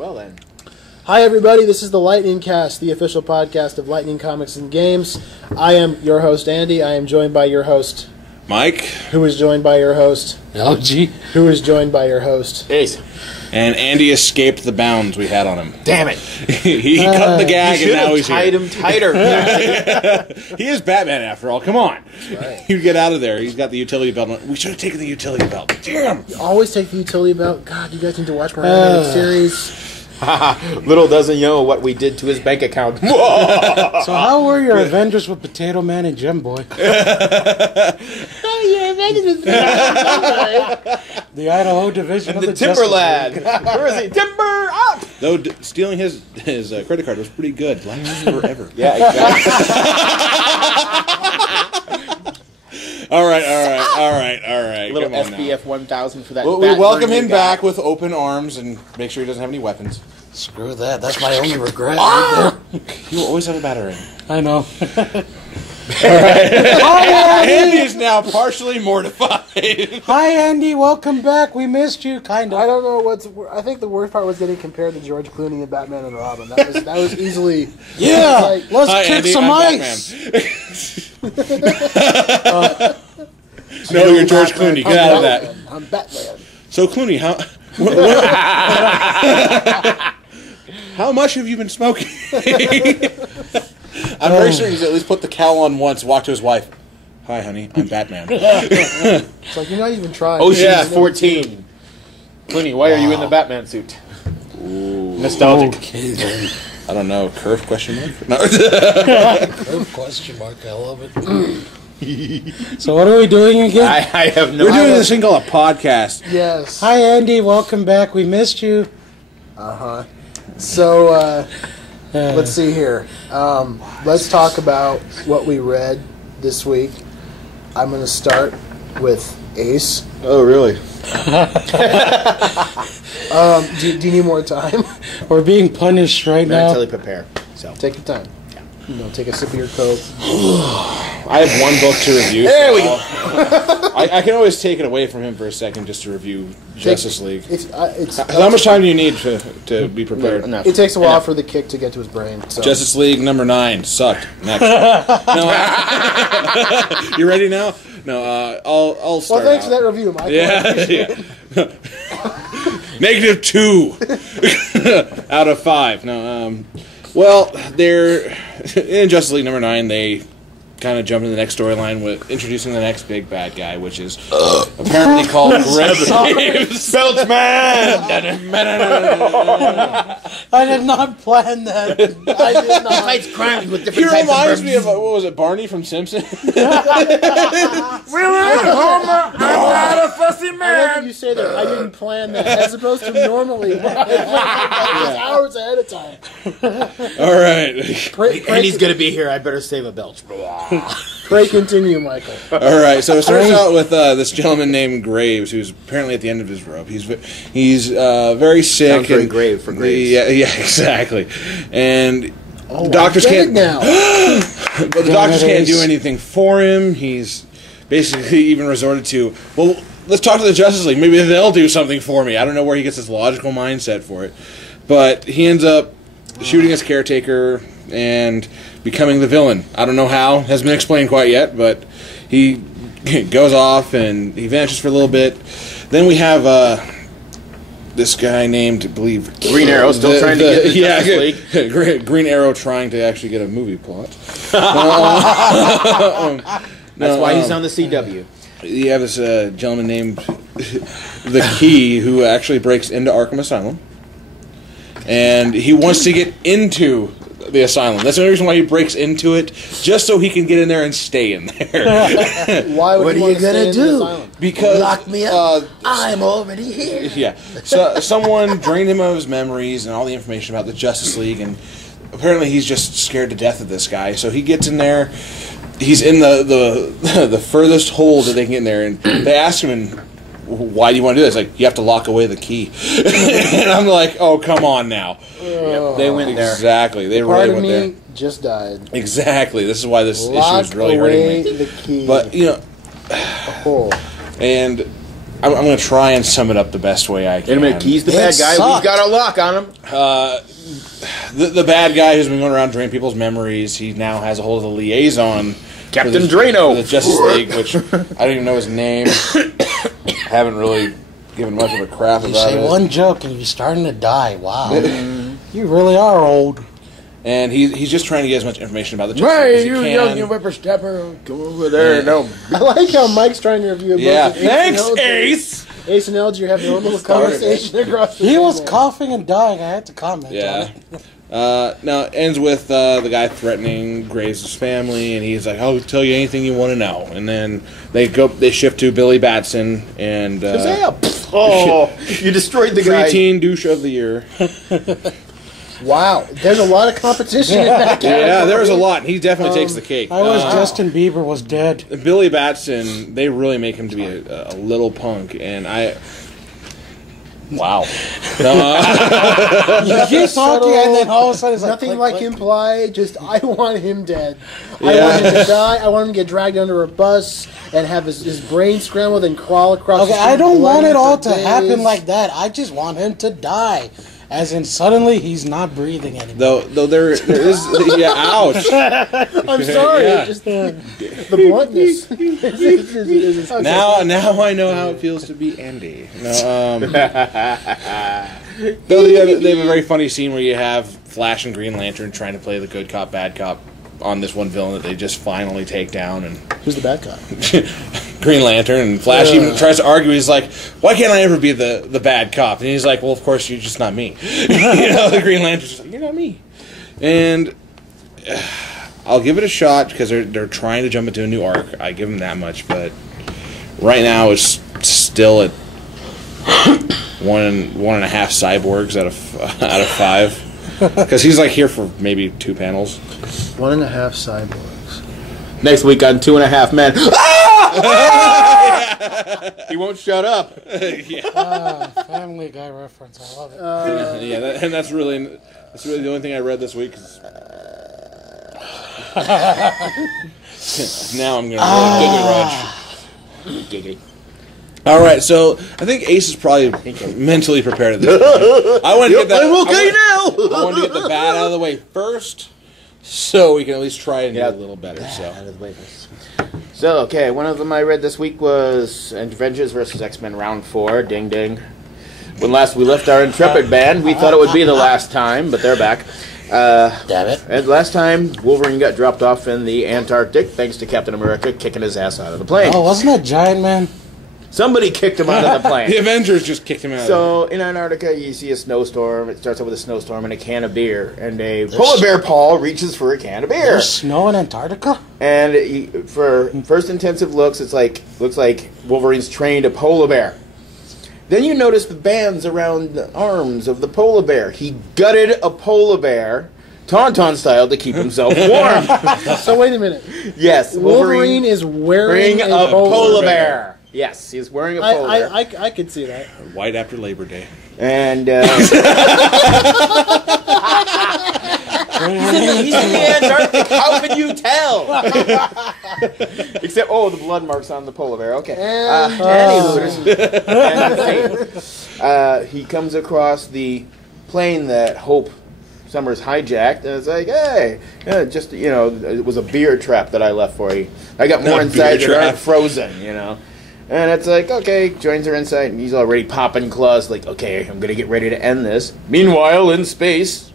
Well then. Hi everybody, this is the Lightning Cast, the official podcast of Lightning Comics and Games. I am your host, Andy. I am joined by your host, Mike. Who is joined by your host, LG. Who is joined by your host, Ace. And Andy escaped the bounds we had on him. Damn it. He cut the gag and now he's tied here. him tighter. He is Batman after all. Come on. Right. You get out of there. He's got the utility belt on. We should have taken the utility belt. Damn. You always take the utility belt. God, you guys need to watch more animated series. Little doesn't he know what we did to his bank account. So how were your Avengers with Potato Man and Gem Boy? The Idaho division And of the the Timber Justice Lad. League. Where is he? Timber up! Though stealing his credit card was pretty good. Last forever. Yeah, exactly. All right. Little Come on SBF 1000 for that. now. We bat welcome burn him you got. back with open arms and make sure he doesn't have any weapons. Screw that. That's my only regret. You will always have a battering. I know. Andy is now partially mortified. Hi, Andy. Welcome back. We missed you, kind I of. don't know what's. I think the worst part was getting compared to George Clooney and Batman and Robin. That was easily. Yeah. Like, Let's Hi, kick Andy, some I'm ice. No, you're George Clooney. Get out of that. I'm Batman. So Clooney, how much have you been smoking? I'm very sure he's at least put the cowl on once, walked to his wife. Hi, honey, I'm Batman. It's like you're not even trying. Ocean's 14. Clooney, why are you in the Batman suit? Nostalgic. Okay, then. I don't know. Curve question mark? No. Question mark. I love it. So what are we doing again? I have no We're doing this thing called a podcast. Yes. Hi, Andy. Welcome back. We missed you. So let's see here. Let's talk about what we read this week. I'm going to start with Ace. Oh, really? Do you need more time? We're being punished right now. mentally prepare. So Take your time. Take a sip of your Coke. I have one book to review. There we go. I can always take it away from him for a second just to review Justice League. It's How much time do you need to be prepared? Enough. It takes a while for the kick to get to his brain. So. Justice League number 9 sucked. Next. No, you ready now? No, I'll start. Well, thanks for out. that review, Mike. Yeah. -2 out of 5. No, well, they're in Justice League number 9. They kind of jump into the next storyline with introducing the next big bad guy, which is apparently called Graves. Belchman! I did not plan that. I did not. Fights crimes with He different types reminds of me of, what was it, Barney from Simpsons? I love that you say that. I didn't plan that, as opposed to normally. I planned hours ahead of time. All right. And he's going to be here. I better save a belch. Pray continue, Michael. All right, so it starts out with this gentleman named Graves, who's apparently at the end of his rope. He's very sick. Sounds very and grave for Graves. Yeah, exactly. And I doctors get can't it now. but the doctors can't do anything for him. He's basically even resorted to, well, let's talk to the Justice League. Maybe they'll do something for me. I don't know where he gets his logical mindset for it, but he ends up shooting his caretaker and becoming the villain. I don't know how, hasn't been explained quite yet, but he goes off and he vanishes for a little bit. Then we have this guy named, I believe, Green Arrow still trying to get the Justice League. Green Arrow trying to actually get a movie plot. That's why he's on the CW. You have this gentleman named the Key who actually breaks into Arkham Asylum, and he wants to get into the asylum. That's the only reason why he breaks into it, just so he can get in there and stay in there. Why would What you are want you to stay gonna in the do? asylum? Because Lock me up. I'm already here. yeah, so someone drained him of his memories and all the information about the Justice League, and apparently he's just scared to death of this guy. So he gets in there. He's in the furthest hole that they can get in there, and they ask him, and why do you want to do this? Like, you have to lock away the key. And I'm like, oh, come on now. Yep, they went there. Exactly. They Part really of went me there. just died. Exactly. This is why this issue Lock is really hurting away me. the key. But, you know, hole. and I'm going to try and sum it up the best way I can. In a minute, Key's the bad guy. sucked. We've got a lock on him. The bad guy who's been going around draining people's memories, he now has a hold of the liaison. Captain for the- Drano. for the Justice League, which I don't even know his name. Haven't really given much of a crap You about say it. one joke and you're starting to die. Wow. You really are old. And he's just trying to get as much information about the Justice League as he can. whippersnapper. Go over there. No. I like how Mike's trying to review a bunch Yeah, of thanks, and LG. Ace! Ace and LG are having their own little conversation across the He was table. coughing and dying. I had to comment Yeah. on it. Now it ends with the guy threatening Graves' family, and he's like, "I'll tell you anything you want to know." And then they shift to Billy Batson and Oh, you destroyed the guy. preteen douche of the year. Wow, there's a lot of competition in that category. Yeah, there's a lot. And he definitely takes the cake. I wish Justin Bieber was dead. Billy Batson, they really make him to be a little punk, and I. Wow. You keep talking and then all of a sudden it's like Nothing click, like click. implied, just I want him dead. I Yeah. want him to die. I want him to get dragged under a bus and have his brain scrambled and crawl across Okay, the I don't want it all bloody to for happen days. like that. I just want him to die. As in, suddenly he's not breathing anymore. Though there is yeah, ouch. I'm sorry, Yeah. just the bluntness. Now I know how it feels to be Andy. No, though they have a very funny scene where you have Flash and Green Lantern trying to play the good cop, bad cop on this one villain that they just finally take down, and Who's the bad guy? Green Lantern and Flash even tries to argue. He's like, "Why can't I ever be the bad cop?" And he's like, "Well, of course you're just not me." The Green Lantern's just like, "You're not me," and I'll give it a shot because they're trying to jump into a new arc. I give them that much, but right now it's still at 1.5 cyborgs out of 5 because he's like here for maybe 2 panels. 1.5 cyborgs. Next week on 2.5 Men. He won't shut up. Family Guy reference. I love it. Yeah, that's really the only thing I read this week. 'Cause now I'm gonna really Giggity. All right, so I think Ace is probably mentally prepared at this point. I want to get that. I'm okay I want to get the bad out of the way first, so we can at least try and do a little better. So. So, okay, one of them I read this week was Avengers vs. X-Men Round 4. Ding, ding. When last we left our Intrepid band, we thought it would be the last time, but they're back. Damn it. And last time, Wolverine got dropped off in the Antarctic thanks to Captain America kicking his ass out of the plane. Oh, wasn't that Giant Man? Somebody kicked him out of the plane. The Avengers just kicked him out. So in Antarctica, you see a snowstorm. It starts out with a snowstorm and a can of beer, and a polar bear paw reaches for a can of beer. There's snow in Antarctica? And for first intensive looks, looks like Wolverine's trained a polar bear. Then you notice the bands around the arms of the polar bear. He gutted a polar bear, Tauntaun style, to keep himself warm. So wait a minute. Yes, Wolverine is wearing a polar bear. Yes, he's wearing a polar bear. I could see that. White after Labor Day. And he's in the Antarctic. How can you tell? Except, the blood marks on the polar bear. Okay. Anywho, he comes across the plane that Hope Summers hijacked, and it's like, hey, it was a beer trap that I left for you. I got more inside that aren't frozen, And it's like, okay, joins her inside, and he's already popping claws, like, okay, I'm going to get ready to end this. Meanwhile, in space,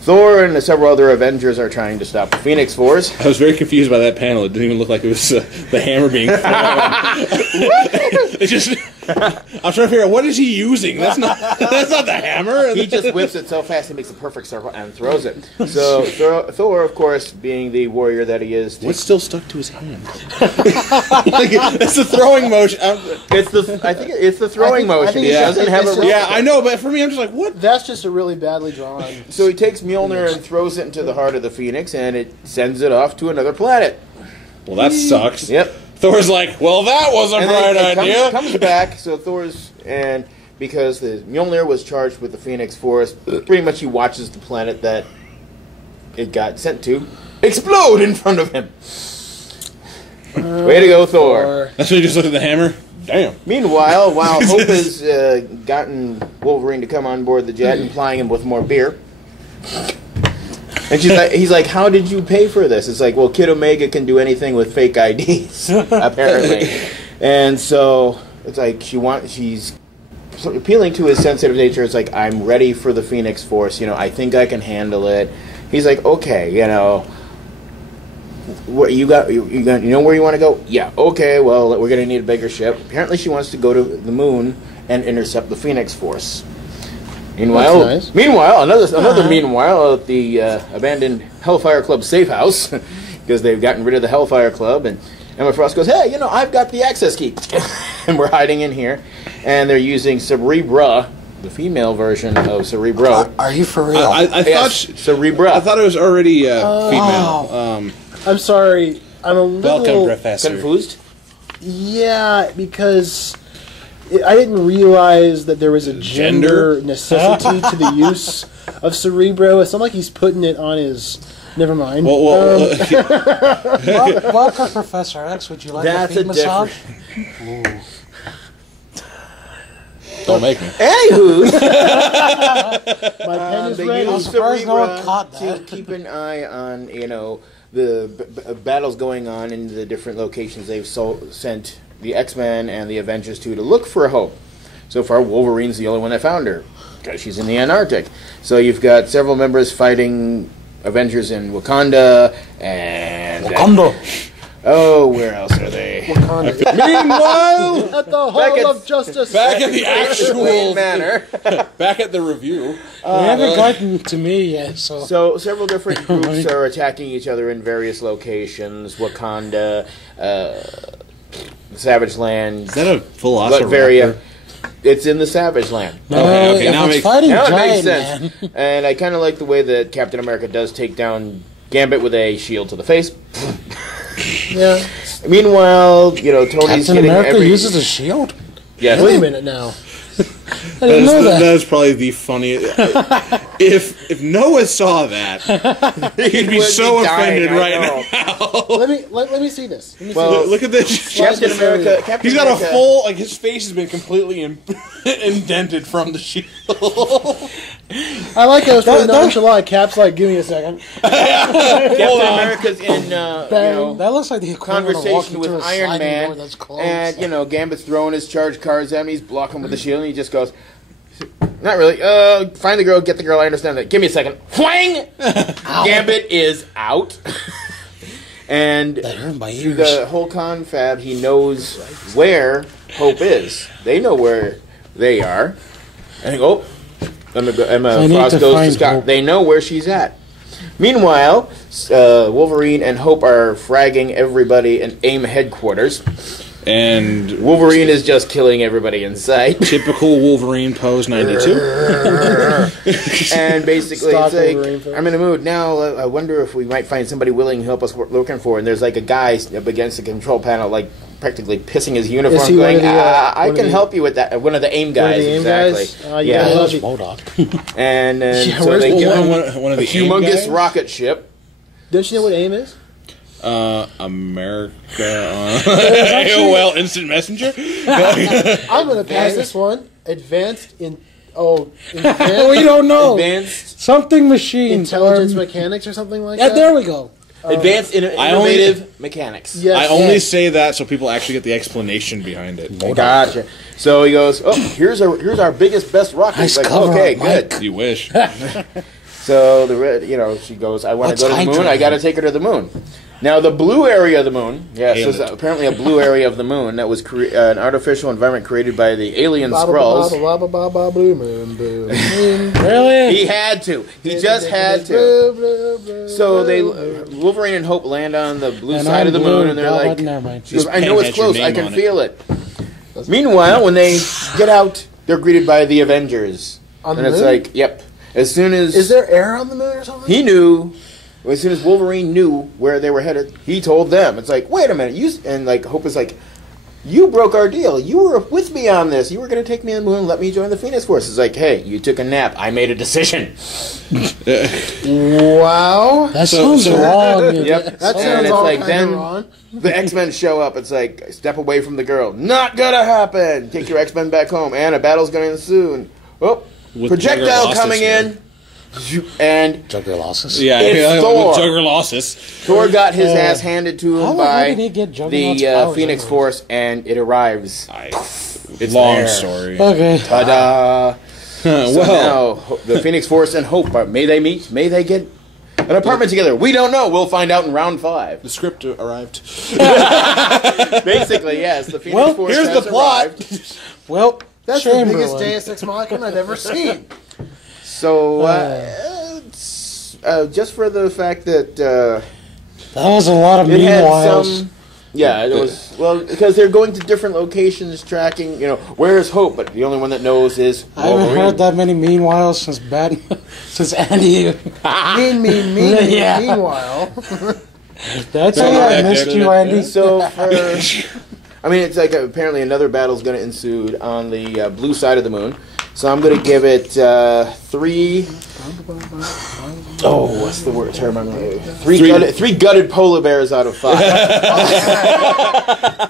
Thor and several other Avengers are trying to stop the Phoenix Force. I was very confused by that panel. It didn't even look like it was the hammer being thrown. It just. I'm trying to figure out what is he using. That's not the hammer. He just whips it so fast he makes a perfect circle and throws it. So Thor, of course, being the warrior that he is, What's still stuck to his hand? It's the throwing motion. I think it's the throwing motion. think He it's doesn't just- have it's a just- Yeah, I know, but for me, I'm just like, what? That's just a really badly drawn. So he takes Mjolnir and throws it into the heart of the Phoenix, and it sends it off to another planet. Well, that sucks. Yep. Thor's like, well, that was a And bright then idea. comes back, so and because the Mjolnir was charged with the Phoenix Force, pretty much he watches the planet that it got sent to explode in front of him. Way to go, Thor. That's when you just look at the hammer. Damn. Meanwhile, while Hope has gotten Wolverine to come on board the jet and plying him with more beer, and he's like, "How did you pay for this?" It's like, "Well, Kid Omega can do anything with fake IDs, apparently," and so it's like she's appealing to his sensitive nature. It's like, "I'm ready for the Phoenix Force. I think I can handle it." He's like, "Okay, What you got? You know where you want to go? Yeah. Okay. Well, we're gonna need a bigger ship." Apparently, she wants to go to the moon and intercept the Phoenix Force. Meanwhile, That's nice. Another meanwhile at the abandoned Hellfire Club safe house, because they've gotten rid of the Hellfire Club, and Emma Frost goes, "Hey, I've got the access key," and we're hiding in here, and they're using Cerebra, the female version of Cerebro. Are you for real? I thought Yes, Cerebra. I thought it was already female. I'm sorry. I'm a little Welcome, Professor. Confused? Yeah, because I didn't realize that there was a gender necessity to the use of Cerebro. It's not like he's putting it on his. Never mind. Welcome, Professor X. Would you like That's a feet a massage? Don't make me. Anywho, My pen is they ready. use surprised no one Cerebra caught to that. keep an eye on, the battles going on in the different locations they've sent the X-Men and the Avengers to look for Hope. So far, Wolverine's the only one that found her, because she's in the Antarctic. So you've got several members fighting Avengers in Wakanda, and... where else are they? Meanwhile, At the Back Hall at- of Justice. back at the actual Wayne Manor. back at the review. They haven't gotten to me yet, so. So several different groups are attacking each other in various locations. Wakanda, Savage Land, Is that a Latveria. It's in the Savage Land. No, okay, if now it's makes- fighting Now it giant, makes sense. man. And I kind of like the way that Captain America does take down Gambit with a shield to the face. Yeah. Meanwhile, Tony's Captain hitting America every... uses a shield? Yes. Wait a minute now. I didn't know that. That is probably the funniest. if Noah saw that, he'd be would so be dying, offended I right know. now. Let me see this. Let me Well, Look at this. Captain America... He's got a full, his face has been completely indented from the shield. I like how it's really nonchalant. Cap's like, give me a second. Captain America's in, That looks like the equivalent of conversation walking with through a Iron sliding Man, door that's closed. and Gambit's throwing his charge cards at him. He's blocking with the shield, and he just goes, "Not really. Find the girl, get the girl. I understand that. Give me a second." Whang! Gambit is out, and That hurt my through ears. the whole confab, he knows where Hope is. They know where they are, and Emma I need Frost to goes to find Scott. Hope. They know where she's at. Meanwhile, Wolverine and Hope are fragging everybody in AIM headquarters. And Wolverine is just killing everybody in sight. typical Wolverine pose 92. And basically, Stock it's like, Wolverine pose. I'm in a mood. Now, I wonder if we might find somebody willing to help us looking for. And there's like a guy up against the control panel, like practically pissing his uniform, Is he one going, of the, I one can of the- help you with that. One of the AIM One of guys, the AIM exactly. guys? Yeah. Yeah. That was MODOK. And then Yeah, so where's they the get one of a the AIM humongous guys? rocket ship. Don't you know what AIM is? America. AOL Instant Messenger. I'm going to pass this one. Advanced We advanced don't know. Advanced, Something machines. intelligence or- mechanics or something like Yeah, that. there we go. advanced innovative mechanics. Yes. I only Yes. say that so people actually get the explanation behind it. Gotcha. So he goes, "Oh, here's our biggest, best rocket." Nice He's like, cover okay, up, good. Mike. You wish. So she goes, "I want What's to go to the moon. hydrogen? I got to take her to the moon." Now, the blue area of the moon, yes, Damn there's it. apparently a blue area of the moon that was an artificial environment created by the alien Skrulls. Blue moon, blue moon. Really? He had to. He just had to. So Wolverine and Hope land on the blue And side I'm of the blue. moon, and they're Blah, blah, like, never mind. she goes, "I pen know it's has your close. I name can on it." feel it." Meanwhile, when they get out, they're greeted by the Avengers, On and the it's moon? like, "Yep." As soon as Is there air on the moon or something? he knew, as soon as Wolverine knew where they were headed, he told them. It's like, wait a minute, and like Hope is like, you broke our deal. You were with me on this. You were going to take me on the moon and let me join the Phoenix Force. It's like, hey, you took a nap. I made a decision. Wow. That sounds wrong. Yep. That And sounds it's all like, kind of then wrong. the X-Men show up. It's like, step away from the girl. Not gonna happen. Take your X-Men back home. And a battle's going to ensue. And, oh, With projectile Juggerlossus coming here. in. And Joker losses. Yeah, It's Thor. Juggerlossus. Thor got his ass handed to How him the hell by did he get the Juggernaut's powers Phoenix anyways? Force, and it arrives. It's Long there. story. Okay. Ta-da! So Well, now, the Phoenix Force and Hope, may they meet? May they get an apartment together? We don't know. We'll find out in round 5. the script arrived. Basically, yes. The Phoenix Well, Force here's has the plot. arrived. Well, That's the Chamberlain. biggest Deus Ex Machina I've ever seen. So, just for the fact that That was a lot of it had meanwhiles. some... Yeah, it was... Well, because they're going to different locations, tracking, where's Hope? But the only one that knows is I haven't Wolverine. heard that many meanwhiles since since Andy. Yeah. Meanwhile. That's all I missed you, Andy. So for, it's like apparently another battle's going to ensue on the blue side of the moon. So I'm going to give it 3. Oh, what's the word term? Three gutted polar bears out of 5.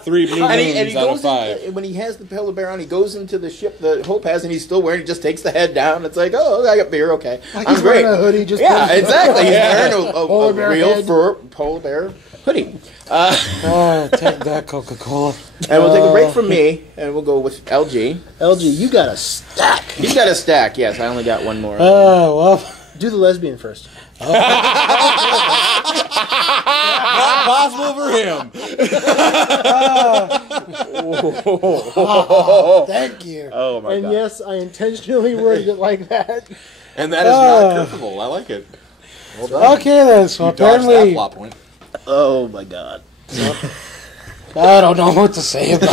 3 blue And moons he out of goes 5. when he has the polar bear on, he goes into the ship that Hope has, and he's still wearing. He just takes the head down. It's like, oh, I got beer. Okay, Like I'm he's great. wearing a hoodie. Just Yeah, put- exactly. He's wearing a Polar bear real head. fur polar bear hoodie. Take that, Coca-Cola. And we'll take a break from me, and we'll go with LG. LG, you got a stack. He's got a stack. Yes, I only got one more. Well, Do the lesbian first. Not possible for him. thank you. Oh my And god! yes, I intentionally worded it like that. And that is not curvable. I like it. Okay then, so Dodged that apparently, plot point. Oh my god! I don't know what to say about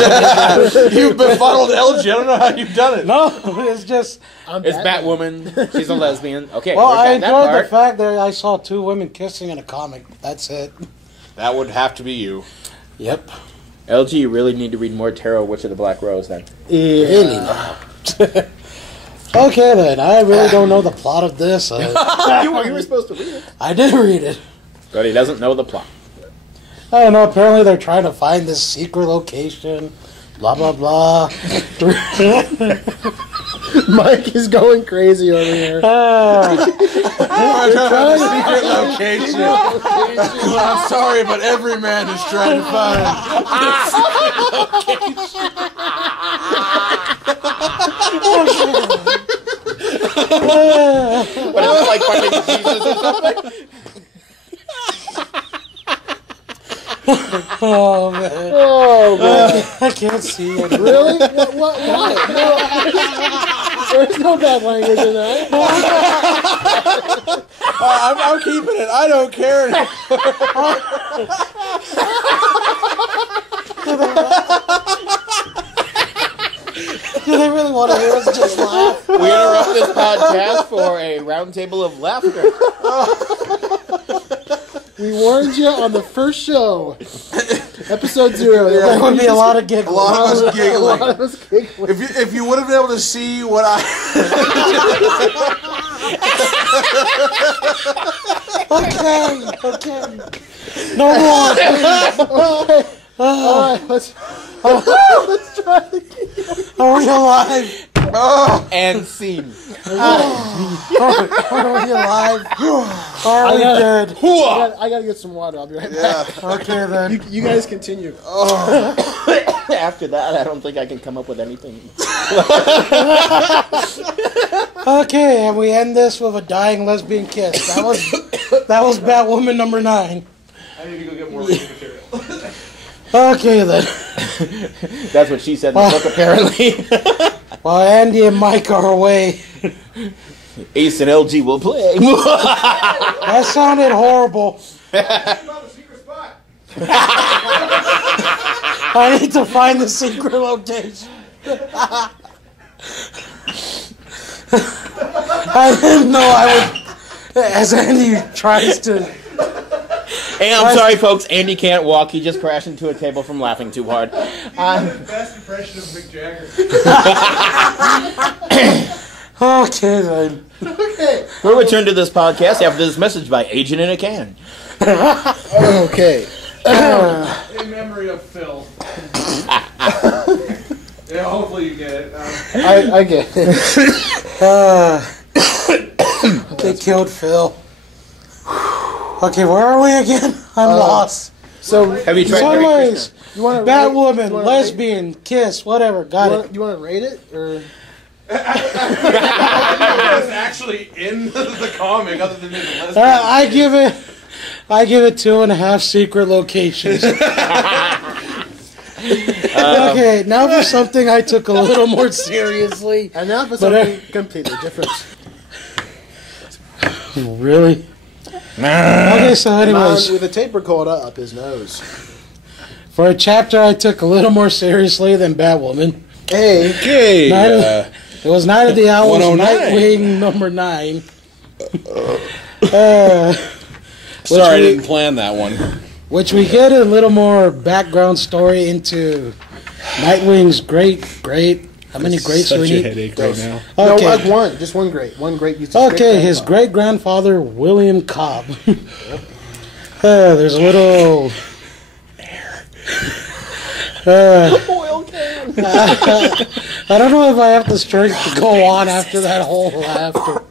it. You've befuddled LG. I don't know how you've done it. No, it's just, It's Batwoman. She's a lesbian. Okay, well, we got I that enjoyed the part. fact that I saw 2 women kissing in a comic. That's it. That would have to be you. Yep. LG, you really need to read more Tarot Witch of the Black Rose then. Really now. Okay then, I really don't know the plot of this. you were supposed to read it, I did read it. but he doesn't know the plot. I don't know, apparently they're trying to find this secret location. Blah, blah, blah. Mike is going crazy over here. Secret location. I'm sorry, but every man is trying to find. What is it, like finding Jesus or something? Oh, man. Oh, man. I can't see it. Really? What? No. There's no bad language in that. I'm keeping it. I don't care. Do they really want to hear us just laugh? We interrupt this podcast for a roundtable of laughter. We warned you on the first show. Episode 0. There would be a lot of giggling. A lot of us A lot giggling. of us giggling. If you would have been able to see what I Okay. No more, please. Alright, let's try it again. Are we alive? And scene. Are we alive? Are we dead? I gotta get some water. I'll be right back. Okay then. You guys continue. After that, I don't think I can come up with anything. Okay, and we end this with a dying lesbian kiss. That was Batwoman number 9. I need to go get more reading material. Okay then. That's what she said in the book, apparently. While Andy and Mike are away. Ace and LG will play. That sounded horrible. I need to find the secret location. I didn't know I would. As Andy tries to Hey, I'm sorry, folks. Andy can't walk. He just crashed into a table from laughing too hard. The best impression of Mick Jagger. Okay, then. We'll return to this podcast after this message by Agent in a Can. Okay. In memory of Phil. Yeah, hopefully you get it. I get it. They killed Phil. Okay, where are we again? I'm lost. So, Have you tried Hare Anyways, Krishna? you want to Batwoman, lesbian, kiss, whatever. Got it. You want to rate it, or It's actually in the comic, other than the lesbian. I give it 2.5 secret locations. Okay, now for something I took a little more seriously. and now for something completely different. Really? Okay, so Man anyways, with a tape recorder up his nose. for a chapter I took a little more seriously than Batwoman. Hey, Okay. It was Night of the Owls, 109. Nightwing number 9. Sorry, I didn't plan that one. Which we get a little more background story into Nightwing's great. How many greats do we need? headache right now. no, Okay. like one, just one great. Okay, his great grandfather William Cobb. There's a little. Oil can. I don't know if I have the strength to go on after that whole laughter.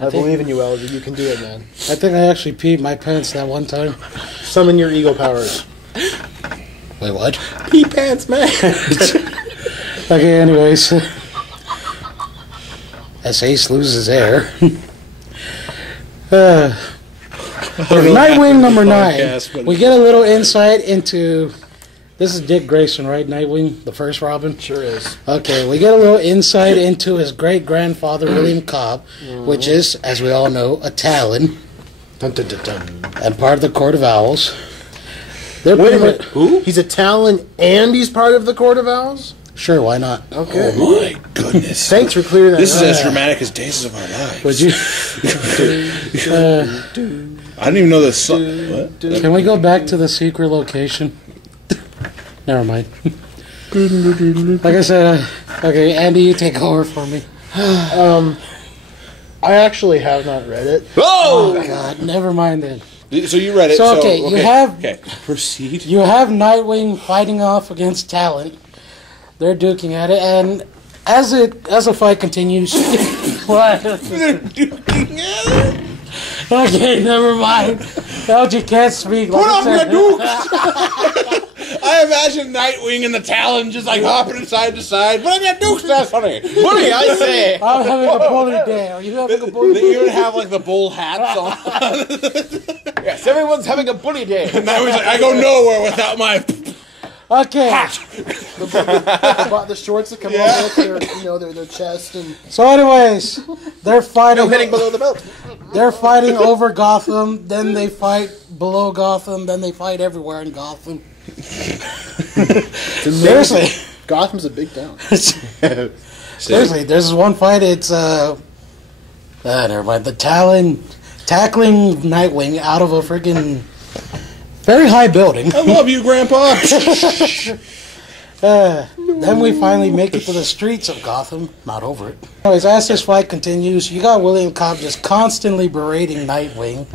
I believe in you, Elder. You can do it, man. I think I actually peed my pants that one time. Summon your eagle powers. Wait, what? Pee pants, man. Okay, anyways. As Ace loses air. Nightwing number 9. We get a little insight into. This is Dick Grayson, right? Nightwing, the first Robin? Sure is. Okay, we get a little insight into his great grandfather, William Cobb, which is, as we all know, a Talon Dun, dun, dun, dun. and part of the Court of Owls. They're Wait a pretty minute. much. Who? He's a Talon and he's part of the Court of Owls? Sure, why not? Okay. Oh my goodness. Thanks for clearing that This is up. as dramatic as Days of Our Lives. Would you? I didn't even know this song. What? Can we go back to the secret location? Never mind. Like I said, okay, Andy, you take over for me. I actually have not read it. Oh! God, never mind then. So you read it. So, okay, you have- Okay, proceed. You have Nightwing fighting off against Talon. They're duking at it, and as the fight continues, what? They're duking at it. Okay, never mind. LG can't speak. Like Put I on your said. dukes. I imagine Nightwing and the Talon just like hopping side to side. Put on your dukes, that's funny. Buddy, I say. I'm having a bully day. Are you having a bully They day? even have like the bull hats on. Yes, everyone's having a bully day. Nightwing's like, I go nowhere without my Okay. The shorts that come off their chest and So, anyways, they're fighting. No hitting below the belt. They're fighting over Gotham. Then they fight below Gotham. Then they fight everywhere in Gotham. Seriously. Gotham's a big town. Seriously, there's one fight. It's never mind. The Talon tackling Nightwing out of a freaking very high building. I love you, Grandpa. Then we finally make it to the streets of Gotham. Not over it. Anyways, as this fight continues, you got William Cobb just constantly berating Nightwing,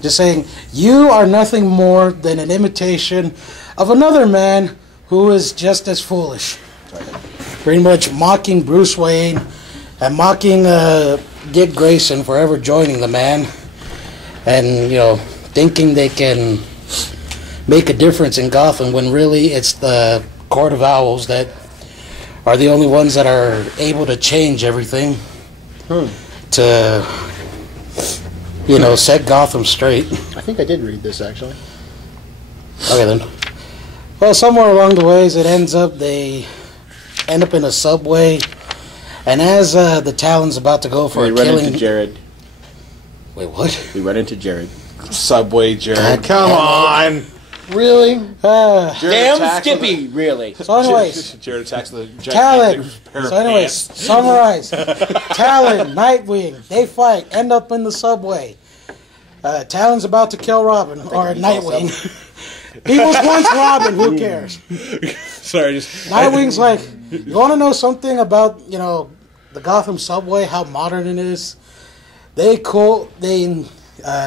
just saying, "You are nothing more than an imitation of another man who is just as foolish." Pretty much mocking Bruce Wayne and mocking Dick Grayson for ever joining the man, and thinking they can make a difference in Gotham when really it's the Court of Owls that are the only ones that are able to change everything to set Gotham straight. I think I did read this actually. Okay then. Well, somewhere along the ways it ends up they end up in a subway, and as the Talon's about to go for We a run killing. into Jared. Wait, what? We run into Jared. Subway, Jared. God Come on. Really? Damn attacks Skippy, really. So anyways, Jared attacks the Talon. gigantic pair of So anyways, pants. summarize. Talon, Nightwing, they fight, end up in the subway. Talon's about to kill Robin, or Nightwing. He was once Robin, who cares? Sorry, just Nightwing's like, you want to know something about, the Gotham subway, how modern it is? They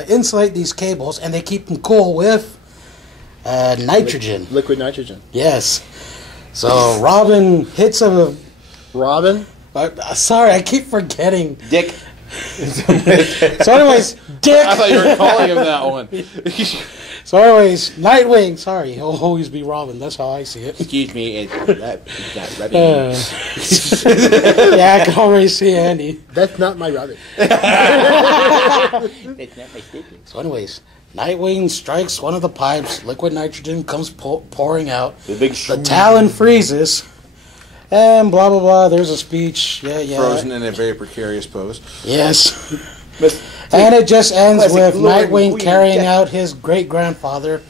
insulate these cables, and they keep them cool with nitrogen. Liquid nitrogen. Yes. So Robin hits a... Robin? Sorry, I keep forgetting. Dick. So anyways, Dick. I thought you were calling him that one. So anyways, Nightwing. Sorry, he'll always be Robin. That's how I see it. Excuse me, it's not Yeah, I can already see Andy. That's not my Robin. So anyways, Nightwing strikes one of the pipes. Liquid nitrogen comes pouring out. The Talon freezes. And blah, blah, blah. There's a speech. Yeah. Frozen in a very precarious pose. Yes. And it just ends with Nightwing carrying out his great-grandfather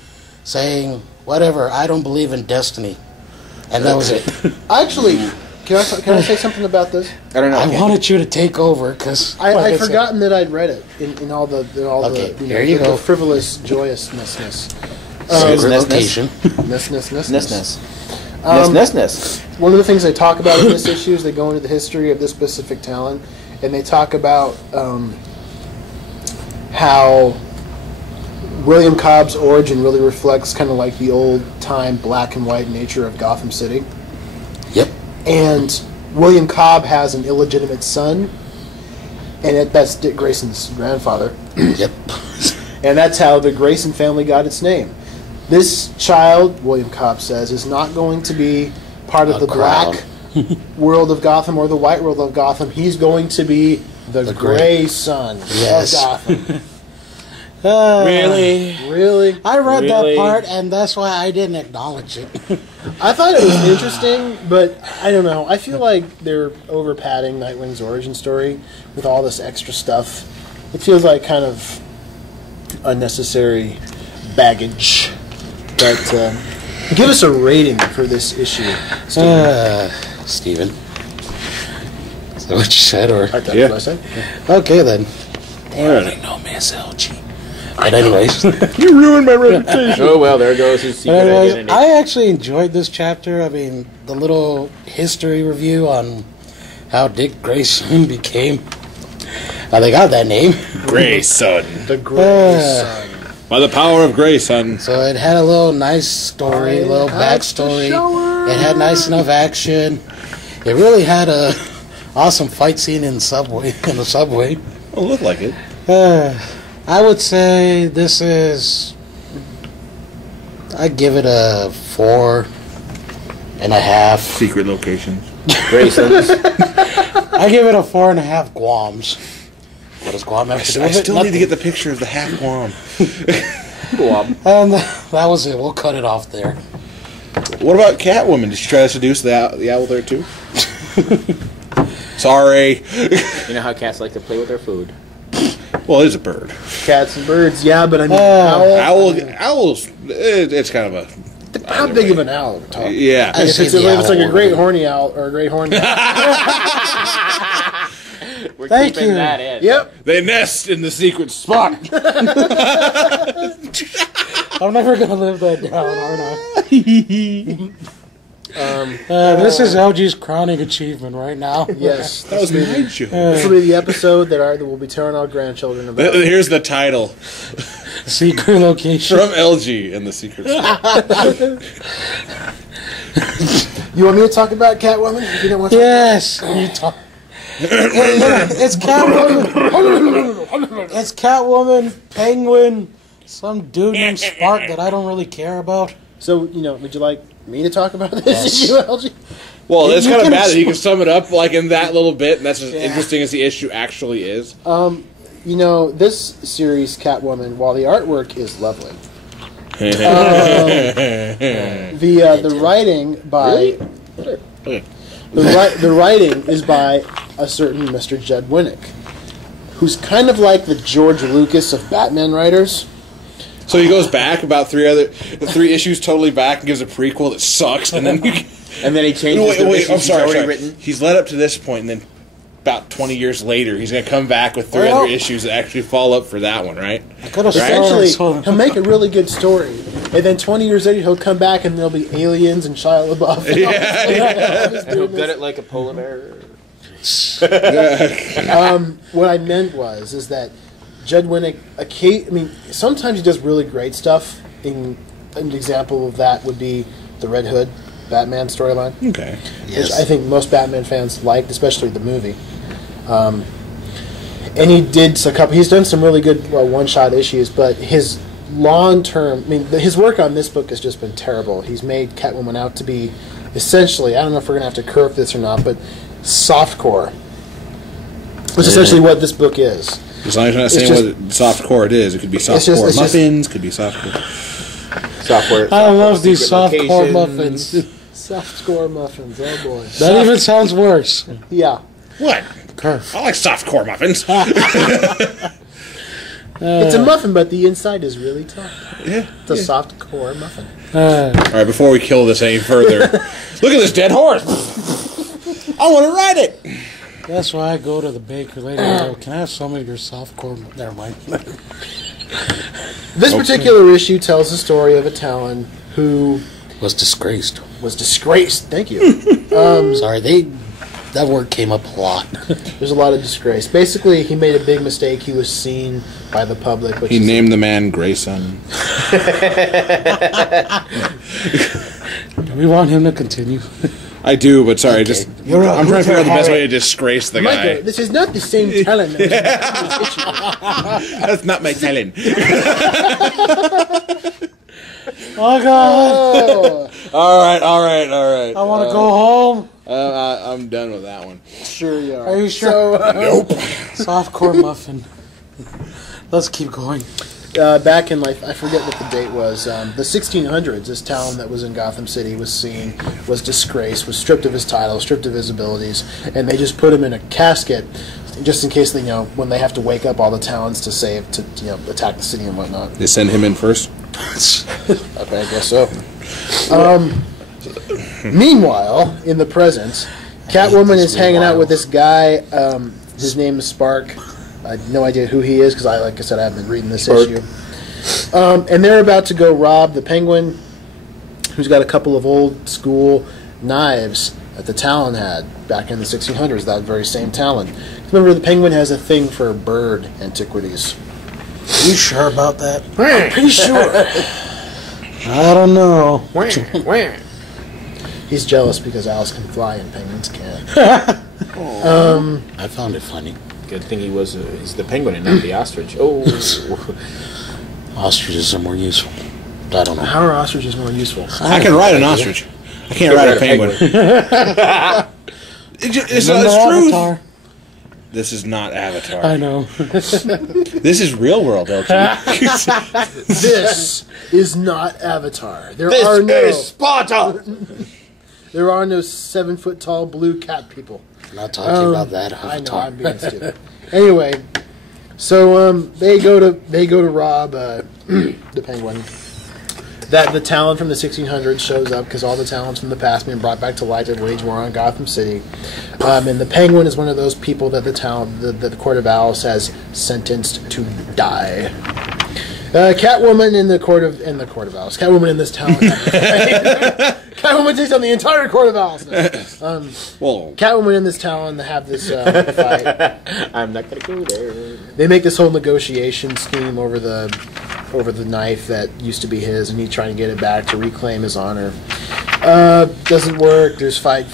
saying, whatever, I don't believe in destiny. And that was it. Actually, can I say something about this? I don't know. I wanted you to take over because I'd forgotten that I'd read it in all the Okay, there you go. the frivolous joyousness. Secret location. One of the things they talk about in this issue is they go into the history of this specific Talon, and they talk about how William Cobb's origin really reflects kind of like the old-time black and white nature of Gotham City. Yep. And William Cobb has an illegitimate son, and that's Dick Grayson's grandfather. Yep. And that's how the Grayson family got its name. This child, William Cobb says, is not going to be part of the black world of Gotham or the white world of Gotham. He's going to be the gray son of Gotham. Really? I read that part, and that's why I didn't acknowledge it. I thought it was interesting, but I don't know. I feel like they're over-padding Nightwing's origin story with all this extra stuff. It feels like kind of unnecessary baggage. But give us a rating for this issue, Steven. Is that what you said? Or I thought that's what I said. Okay, then. They already know me as LG. But anyways. You ruined my reputation. Oh, well, there goes his secret identity. I actually enjoyed this chapter. I mean, the little history review on how Dick Grayson became... How they got that name. Grayson. The Gray Son. By the power of Grayson. So it had a little nice story, a little backstory. It had nice enough action. It really had a awesome fight scene in the subway. Oh, looked like it. I would say this is... I'd give it a 4.5. Secret locations. Grayson's. I give it a 4.5 Guams. What does Guam have to do with it? I still need to get the picture of the half Guam. Guam. And that was it. We'll cut it off there. What about Catwoman? Did she try to seduce the owl there too? Sorry. You know how cats like to play with their food. Well, it is a bird. Cats and birds, yeah, but I mean, Owls. It's kind of a. How big of an owl are we talking? Yeah. If it's like a great horny owl or a great horny owl. We're Thank keeping you. that in. Yep. They nest in the secret spot. I'm never going to live that down, aren't I? This is LG's crowning achievement right now. Yes. That was my joke. This will be the episode that we'll be telling our grandchildren about. Here's the title. Secret location. From LG in the secret spot. You want me to talk about Catwoman? If you don't want to Yes. You talk. It's Catwoman. It's Catwoman, Penguin, some dude named Spark that I don't really care about. So, would you like me to talk about this Yes. issue, LG? Well, it's You kind of can bad that you can sum it up like in that little bit, and that's as Yeah. interesting as the issue actually is. This series, Catwoman, while the artwork is lovely, the writing by the writing is by a certain Mr. Judd Winnick, who's kind of like the George Lucas of Batman writers. So he goes back about three issues totally back and gives a prequel that sucks, and then And then he changes the issues he's already written. He's led up to this point, and then about 20 years later, he's going to come back with 3 other issues that actually fall up for that one, right? Essentially, he'll make a really good story, and then 20 years later, he'll come back and there'll be aliens and Shia LaBeouf. He'll get it like a polar bear. What I meant is that Judd Winnick, sometimes he does really great stuff. An example of that would be the Red Hood Batman storyline. Okay. Which I think most Batman fans liked, especially the movie. And he's done some really good one-shot issues, but his long-term, his work on this book has just been terrible. He's made Catwoman out to be essentially, I don't know if we're going to have to curve this or not, but softcore. Which is essentially what this book is. As long as you're not saying what softcore it is, it could be softcore muffins, could be softcore. I love these softcore muffins. Softcore muffins, oh boy. That even sounds worse. Yeah. What? Curve. I like softcore muffins. It's a muffin, but the inside is really tough. Yeah. It's a soft core muffin. All right, before we kill this any further, look at this dead horse. I want to ride it. That's why I go to the baker later and go, can I have some of your softcore? Never mind. This particular issue tells the story of a Talon who was disgraced. Thank you. Sorry, that word came up a lot. There's a lot of disgrace. Basically, he made a big mistake. He was seen by the public. He named the man Grayson. Do we want him to continue? I do, but sorry, Okay. I'm trying to figure out the best way to disgrace the guy. Michael, this is not the same Talon. That's not my Talon. Oh, God. Oh, All right. I want to go home. I'm done with that one. sure you are. Are you sure? Nope. Softcore muffin. Let's keep going. Back in, I forget what the date was, the 1600s, this Talon that was in Gotham City was disgraced, was stripped of his title, stripped of his abilities, and they just put him in a casket just in case when they have to wake up all the Talons to attack the city and whatnot. They send him in first? Okay, I guess so. Meanwhile, in the present, Catwoman is hanging out with this guy. His name is Spark. I have no idea who he is because, like I said, I haven't been reading this issue. And they're about to go rob the Penguin, who's got a couple of old school knives that the Talon had back in the 1600s. That very same Talon. Remember, the Penguin has a thing for bird antiquities. Are you sure about that? I'm pretty sure. I don't know. He's jealous because Alice can fly and penguins can't. I found it funny. Good thing he's the penguin and not the ostrich. Oh. Ostriches are more useful. I don't know. How are ostriches more useful? I can ride an ostrich. I can't ride a penguin. It's true. Avatar? This is not Avatar. I know. This is real world, LG. This is not Avatar. There This are no is Sparta! There are no 7-foot tall blue cat people. I'm not talking about that I know, Avatar. I'm being stupid. Anyway, so they go to rob the Penguin. That the Talon from the 1600s shows up because all the Talons from the past being brought back to life to wage war on Gotham City, and the Penguin is one of those people that the Court of Owls has sentenced to die. Catwoman in the Court of Owls. Catwoman in this town. Catwoman takes on the entire Court of Owls. Whoa. Catwoman in this town have this fight. I'm not gonna go there. They make this whole negotiation scheme over the knife that used to be his, and he's trying to get it back to reclaim his honor. Doesn't work. There's fight.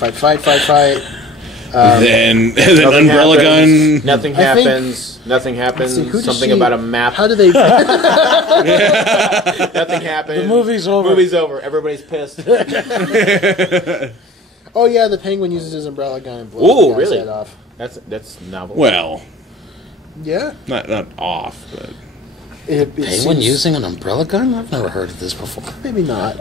Then umbrella gun. Nothing happens. Nothing happens. Who does Something she- about a map. How do they? Nothing happens. The movie's over. Movie's over. Everybody's pissed. Oh yeah, the Penguin uses his umbrella gun and blows Ooh, the guy's really? head off. That's novel. Well, Yeah. not off, but It Penguin seems- using an umbrella gun? I've never heard of this before. Maybe not.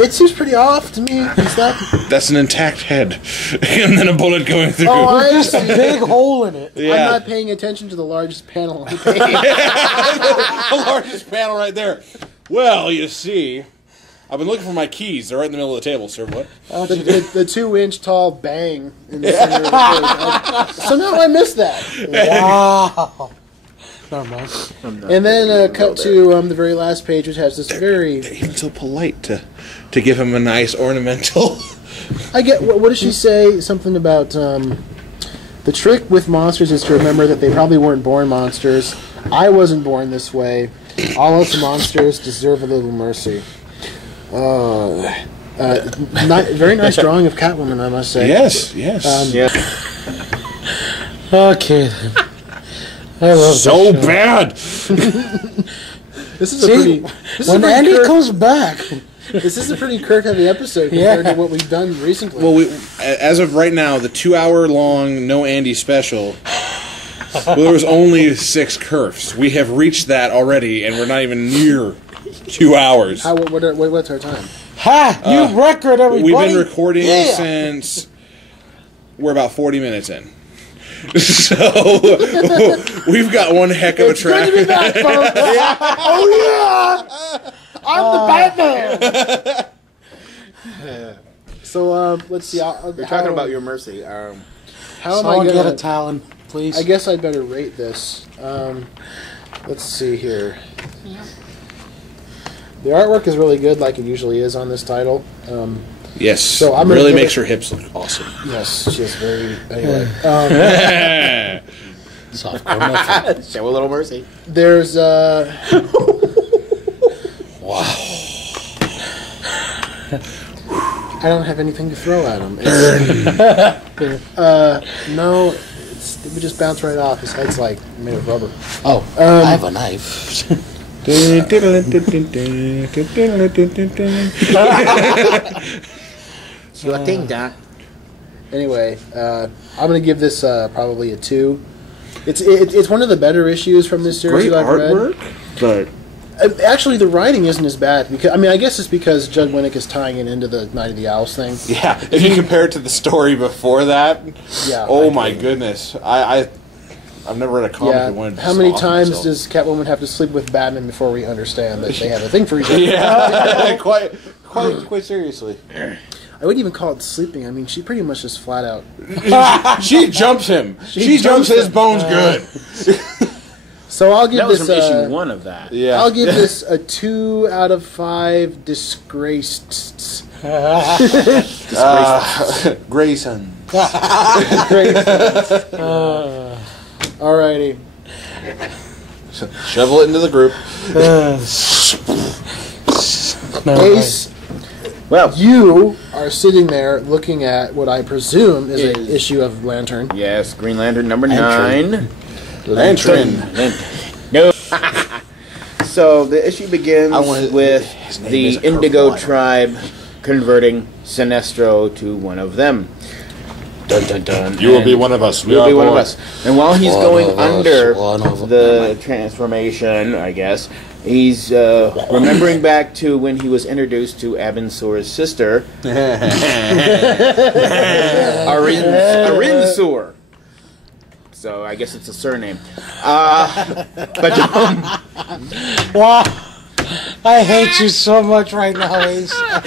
It seems pretty off to me. Is that? that's an intact head, and then a bullet going through. Oh, I Just a big hole in it. yeah. I'm not paying attention to the largest panel on the page. The largest panel right there. Well, you see, I've been looking for my keys. They're right in the middle of the table, sir. What? The 2-inch tall bang in the center of the page. Somehow I missed that. Wow. Never mind. And then cut to the very last page, which has this very... They're even so polite to give him a nice ornamental. I get... What does she say? Something about... the trick with monsters is to remember that they probably weren't born monsters. I wasn't born this way. All us monsters deserve a little mercy. Very nice drawing of Catwoman, I must say. Yes. Okay. Then. I love So this show. bad. This is a pretty... When Andy comes back... This is a pretty Kirk-heavy episode compared to what we've done recently. Well, as of right now, the 2-hour-long No Andy special, there was only 6 Kerfs. We have reached that already, and we're not even near 2 hours. What's our time? Ha! New record, everybody! We've been recording Yeah. since we're about 40 minutes in. So we've got one heck of a track. Good to be back, folks! Oh yeah! I'm the Batman! So, let's see. You're talking about your mercy. How am Someone I get gonna... a Talon, please. I guess I'd better rate this. Let's see here. The artwork is really good, like it usually is on this title. Yes, So I'm gonna really give makes it- her hips look awesome. Yes, she is very... Anyway. Softcore method. Show a little mercy. There's... I don't have anything to throw at him. No, it would just bounce right off. His head's like made of rubber. Oh, I have a knife. Sure thing, Doc. Anyway, I'm gonna give this probably a 2. It's one of the better issues from this series Great that I've read. artwork, but Actually, the writing isn't as bad because I guess it's because Judd Winnick is tying it into the Night of the Owls thing. yeah, if you compare it to the story before that, Yeah. oh my goodness, I've never read a comic Yeah. that wanted to How many off times myself. does Catwoman have to sleep with Batman before we understand that they have a thing for each other? Yeah, quite seriously. I wouldn't even call it sleeping. I mean, she pretty much just flat out. She jumps him. She jumps his bones good. So I'll give That was this. from issue 1 of that. Yeah. I'll give this a 2 out of 5 disgraced. Grayson. Alrighty. Shovel it into the group. Ace, Well, you are sitting there looking at what I presume is an issue of Lantern. yes, Green Lantern number 9. Lantern. No. So the issue begins with his name the is Indigo Purple. tribe converting Sinestro to one of them. Dun dun dun. You will be one of us. You'll be one of us. And while he's One going of us, under one of the transformation, I guess, he's remembering back to when he was introduced to Abinsur's sister, Arinsur. So I guess it's a surname. But Wow. I hate you so much right now, Ace. I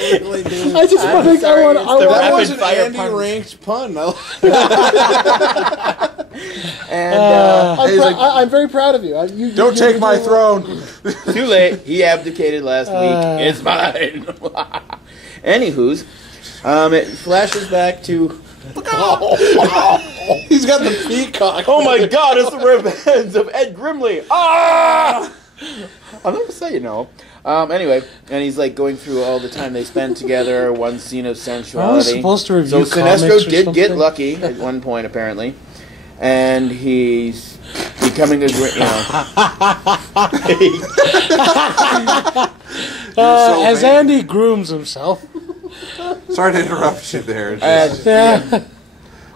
just want to. I want. That was an fire Andy pun. ranked pun. And I'm very proud of you. Don't take my throne. too late. He abdicated last week. It's mine. Anywho's, it flashes back to. He's got the peacock. Oh my God! It's the revenge of Ed Grimley. Ah! I'm not gonna say, Anyway, and he's like going through all the time they spent together. One scene of sensuality. I was supposed to review So comics Sinestro or did get something. lucky at one point, apparently, and he's becoming a As Andy grooms himself. Sorry to interrupt you there. Yeah.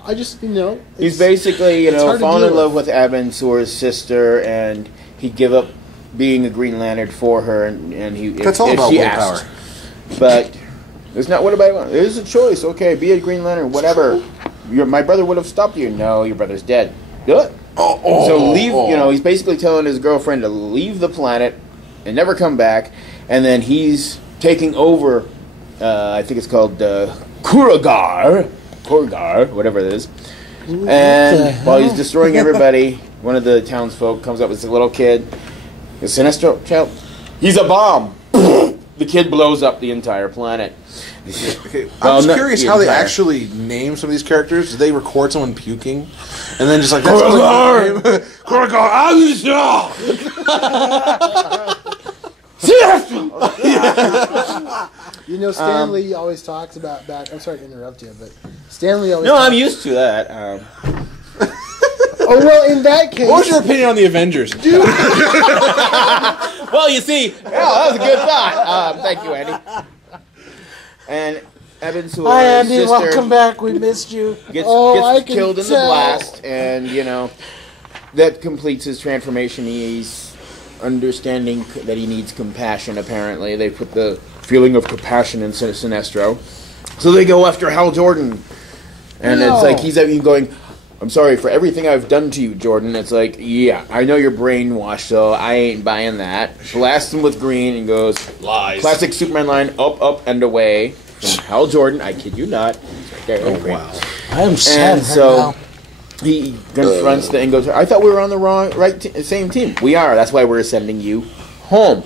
I just, he's basically, it's hard to fallen in deal love with Abinsur's sister, and he'd give up being a Green Lantern for her, and he. That's if all about she willpower. asked. But it's not what I want. There's a choice. Okay, be a Green Lantern, whatever. My brother would have stopped you. No, your brother's dead. Do it. So leave. He's basically telling his girlfriend to leave the planet and never come back, and then he's taking over. I think it's called Kurgar, whatever it is. And while he's destroying everybody, one of the townsfolk comes up with this little kid. The Sinestro child. He's a bomb. The kid blows up the entire planet. I'm just curious how they actually name some of these characters. Do they record someone puking, and then just like that's You know, Stan Lee always talks about back. I'm sorry to interrupt you, but Stan Lee always. No, I'm used to that. Oh well, in that case. What was your opinion on the Avengers? Well, you see, that was a good thought. Thank you, Andy. And Evan Sewell's Hi, Andy. sister Welcome back. We missed you. gets I can killed in the tell. blast, and that completes his transformation. He's understanding that he needs compassion. Apparently, they put the feeling of compassion in Sinestro, so they go after Hal Jordan, and it's like he's even going, I'm sorry for everything I've done to you, Jordan. It's like, yeah, I know you're brainwashed, so I ain't buying that. Blasts him with green and goes, Lies. classic Superman line, up, and away. From Hal Jordan, I kid you not. He's right there. Oh wow! I am sad And right so now. he confronts the and goes, I thought we were on the same team. We are. That's why we're sending you home.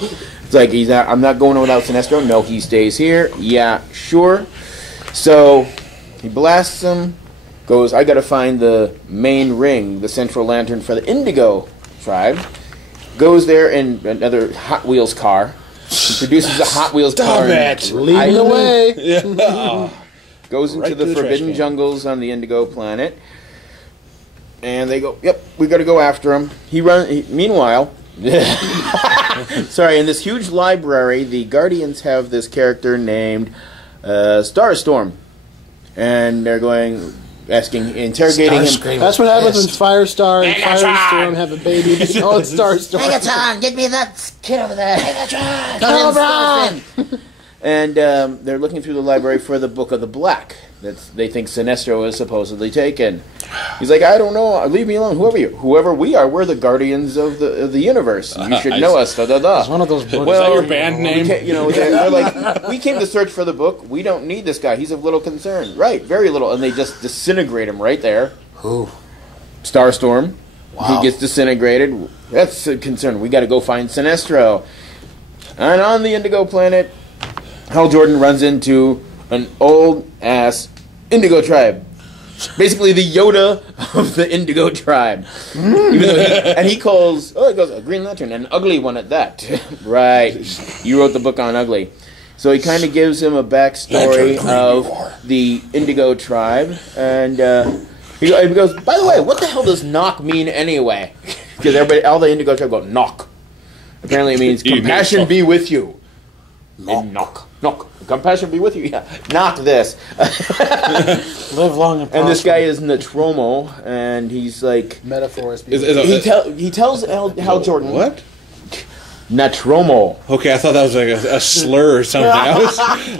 It's like, I'm not going without Sinestro. No, he stays here. Yeah, sure. So he blasts him. Goes, I gotta find the main ring, the central lantern for the Indigo tribe. Goes there in another Hot Wheels car. He produces a Hot Wheels car. Leading the way. Yeah. Goes into Right the to the trash forbidden can. jungles on the Indigo planet. And they go, yep, we gotta go after him. Meanwhile, sorry, in this huge library, the Guardians have this character named Starstorm. And they're interrogating him. Starscream. That's what happens when Pissed. Firestar and Firestorm have a baby. They call it Starstorm. Megatron, get me that kid over there. Megatron, Come on! And they're looking through the library for the Book of the Black that they think Sinestro is supposedly taken. He's like, I don't know. Leave me alone. Whoever we are, we're the guardians of the universe. You should know us. Da da da. It's one of those books. Is that your band name? They're like, we came to search for the book. We don't need this guy. He's of little concern. Right, very little. And they just disintegrate him right there. Who? Starstorm. Wow. He gets disintegrated. That's a concern. We got to go find Sinestro. And on the Indigo planet, Hal Jordan runs into an old-ass Indigo tribe. Basically the Yoda of the Indigo tribe. Even though he calls, he goes, a Green Lantern, an ugly one at that. Right. You wrote the book on ugly. So he kind of gives him a backstory of the Indigo tribe. And he goes, by the way, what the hell does knock mean anyway? Because all the Indigo tribe go, knock. Apparently it means compassion be with you. And knock. Compassion be with you. Yeah. Knock this. Live long and prosper. And this guy is Natromo, and he's like... Metaphors. He tells Hal Jordan... What? Natromo. Okay, I thought that was like a slur or something. I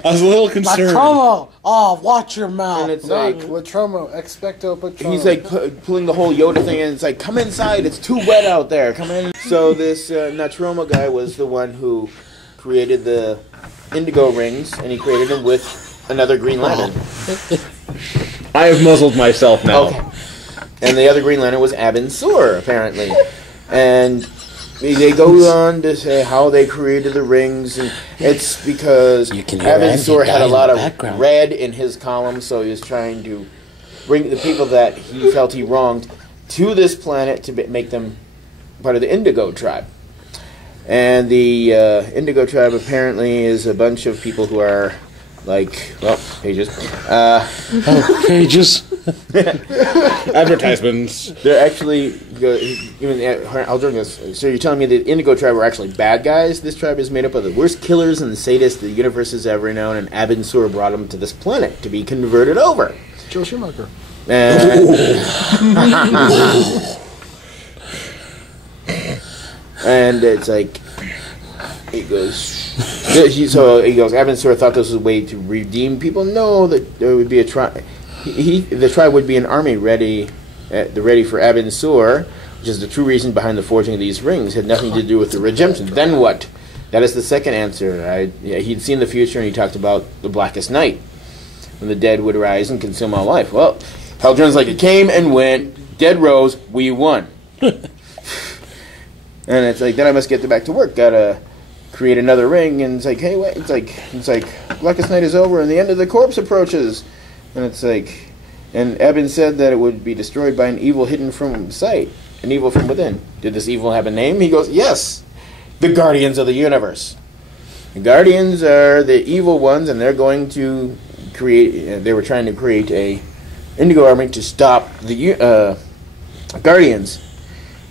was a little concerned. Como! Oh, watch your mouth. And it's No, like... Latromo, expecto patronum. He's like pulling the whole Yoda thing, and it's like, come inside, it's too wet out there, come in. So this Natromo guy was the one who created the Indigo rings, and he created them with another Green Lantern. I have muzzled myself now. Okay. And the other Green Lantern was Abin Sur, apparently. And they go on to say how they created the rings, and it's because Abin Sur had a lot of red in his column, so he was trying to bring the people that he felt he wronged to this planet to make them part of the Indigo tribe. And the Indigo tribe apparently is a bunch of people who are like, well, pages. Pages. Advertisements. They're actually, even Hal Jordan goes, so you're telling me the Indigo tribe are actually bad guys? This tribe is made up of the worst killers and sadists the universe has ever known, and Abin Sur brought them to this planet to be converted over. Joe Schumacher. And it's like, he goes, Abin Sur thought this was a way to redeem people. No, that there would be a tribe. The tribe would be an army ready for Abin Sur, which is the true reason behind the forging of these rings. Had nothing to do with the redemption. Then what? That is the second answer. He'd seen the future, and he talked about the blackest night, when the dead would rise and consume all life. Well, Haldron's like, it came and went, dead rose, we won. And it's like, then I must get back to work. Gotta create another ring. And it's like, hey, wait. It's like, blackest night is over, and the end of the corpse approaches. And it's like, and Eben said that it would be destroyed by an evil hidden from sight, an evil from within. Did this evil have a name? He goes, yes, the Guardians of the Universe. The Guardians are the evil ones, and they're going to create. They were trying to create a Indigo army to stop the Guardians.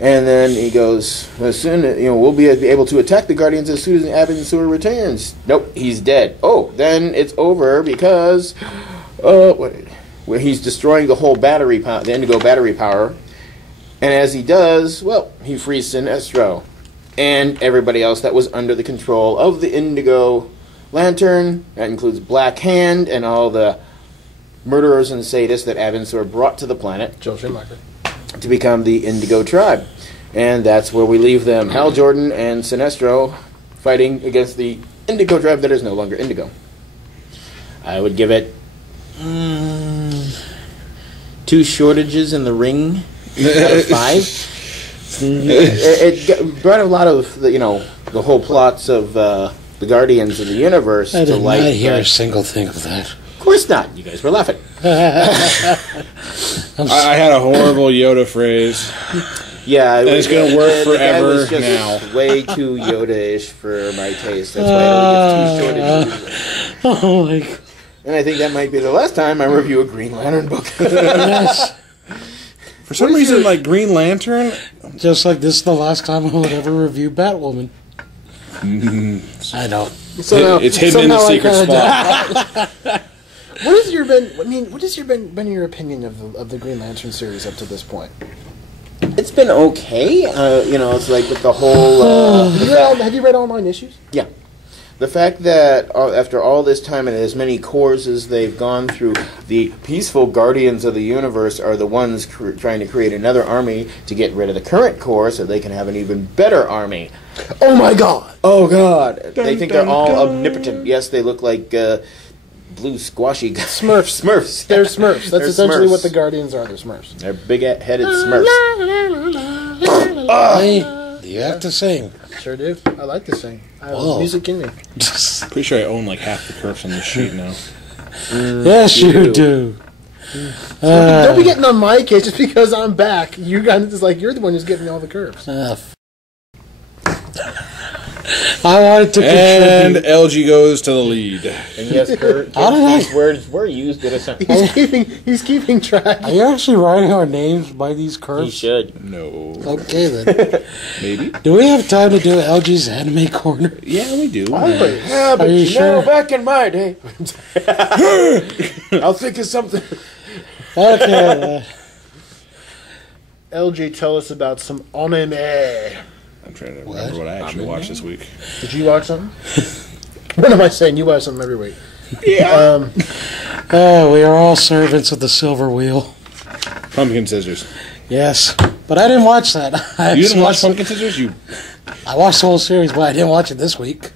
And then he goes, as soon we'll be able to attack the Guardians as soon as Eben Sewer returns. Nope, he's dead. Oh, then it's over because he's destroying the whole battery, the Indigo battery power. And as he does, well, he frees Sinestro and everybody else that was under the control of the Indigo Lantern. That includes Black Hand and all the murderers and sadists that Eben Sewer brought to the planet. Joel Schumacher. To become the Indigo tribe. And that's where we leave them. Hal Jordan and Sinestro fighting against the Indigo tribe that is no longer Indigo. I would give it 2 shortages in the ring out of 5. It brought a lot of the whole plots of the Guardians of the Universe I to did light. not hear a single thing of that. Of course not. You guys were laughing. I had a horrible Yoda phrase. Yeah, it's going to work the guy forever was just now. way too Yoda-ish for my taste. That's why I only give 2 shortages. Oh my God. And I think that might be the last time I review a Green Lantern book. Yes. For some reason, like Green Lantern, Just like this is the last time I would ever review Batwoman. I know. it's hidden in the secret spot. What has been your opinion of the Green Lantern series up to this point? It's been okay. It's like with the whole... Have you read all 9 issues? Yeah. The fact that after all this time and as many cores as they've gone through, the peaceful Guardians of the Universe are the ones trying to create another army to get rid of the current core so they can have an even better army. Oh my God! Oh God! They think they're all omnipotent. Yes, they look like blue squashy guys. Smurfs. Smurfs. They're Smurfs. That's They're essentially Smurfs. what the Guardians are. They're Smurfs. They're big-headed Smurfs. Hey, you have to sing. Sure do. I like to sing. I have Whoa. music in me. Pretty sure I own like half the curves on this sheet now. Yes, you do. Don't be getting on my case just because I'm back. You guys is like you're the one who's getting all the curves. I wanted to And contribute. LG goes to the lead. And yes, Kurt, How did I- these words were used in a sentence. He's keeping track. Are you actually writing our names by these He curves? should. No. Okay then. Maybe? Do we have time to do LG's anime corner? Yeah, we do. Yeah, but Are you sure? back in my day. I'll think of something. Okay. LG, tell us about some anime. I'm trying to remember what I actually watched this week. Did you watch something? What am I saying? You watch something every week. Yeah. We are all servants of the Silver Wheel. Pumpkin Scissors. Yes, but I didn't watch that. You didn't watch Pumpkin Scissors? I watched the whole series, but I didn't watch it this week.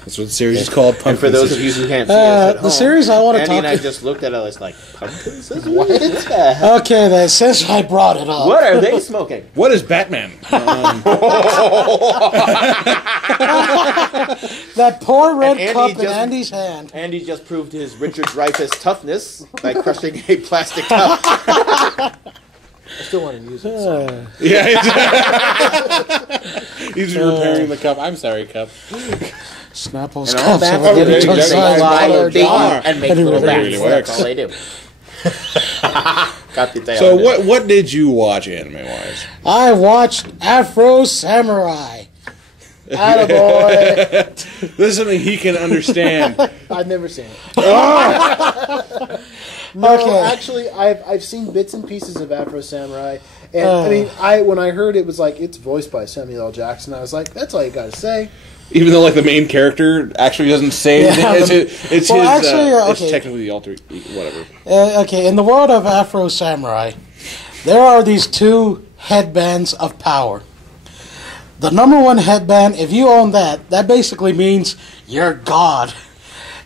That's what the series is called, Pumpkin And for those Scissors. of you who can't see us at The home, series I want to Andy talk and I to. just looked at it. I was like, pumpkin scissors? What the hell? Okay, then since I brought it up, What are they smoking? What is Batman? that poor red And Andy cup in just- Andy's hand. Andy just proved his Richard Dreyfuss toughness by crushing a plastic cup. I still want to use it. Yeah, he's repairing the cup. I'm sorry, cup. Snapple's And all cups that are there getting you go. they size lie, of they $1. eat, and make It little really rats. really That's works. all they do. Got the tail So on it. what did you watch anime-wise? I watched Afro Samurai. Attaboy. This is something he can understand. I've never seen it. No, Okay. actually, I've seen bits and pieces of Afro Samurai, and when I heard it was like it's voiced by Samuel L. Jackson, I was like, that's all you got to say. Even though like the main character actually doesn't say anything. Yeah, It's well, his. actually, It's okay. technically the alter. Whatever. Okay, in the world of Afro Samurai, there are these 2 headbands of power. the number one headband, if you own that basically means you're God.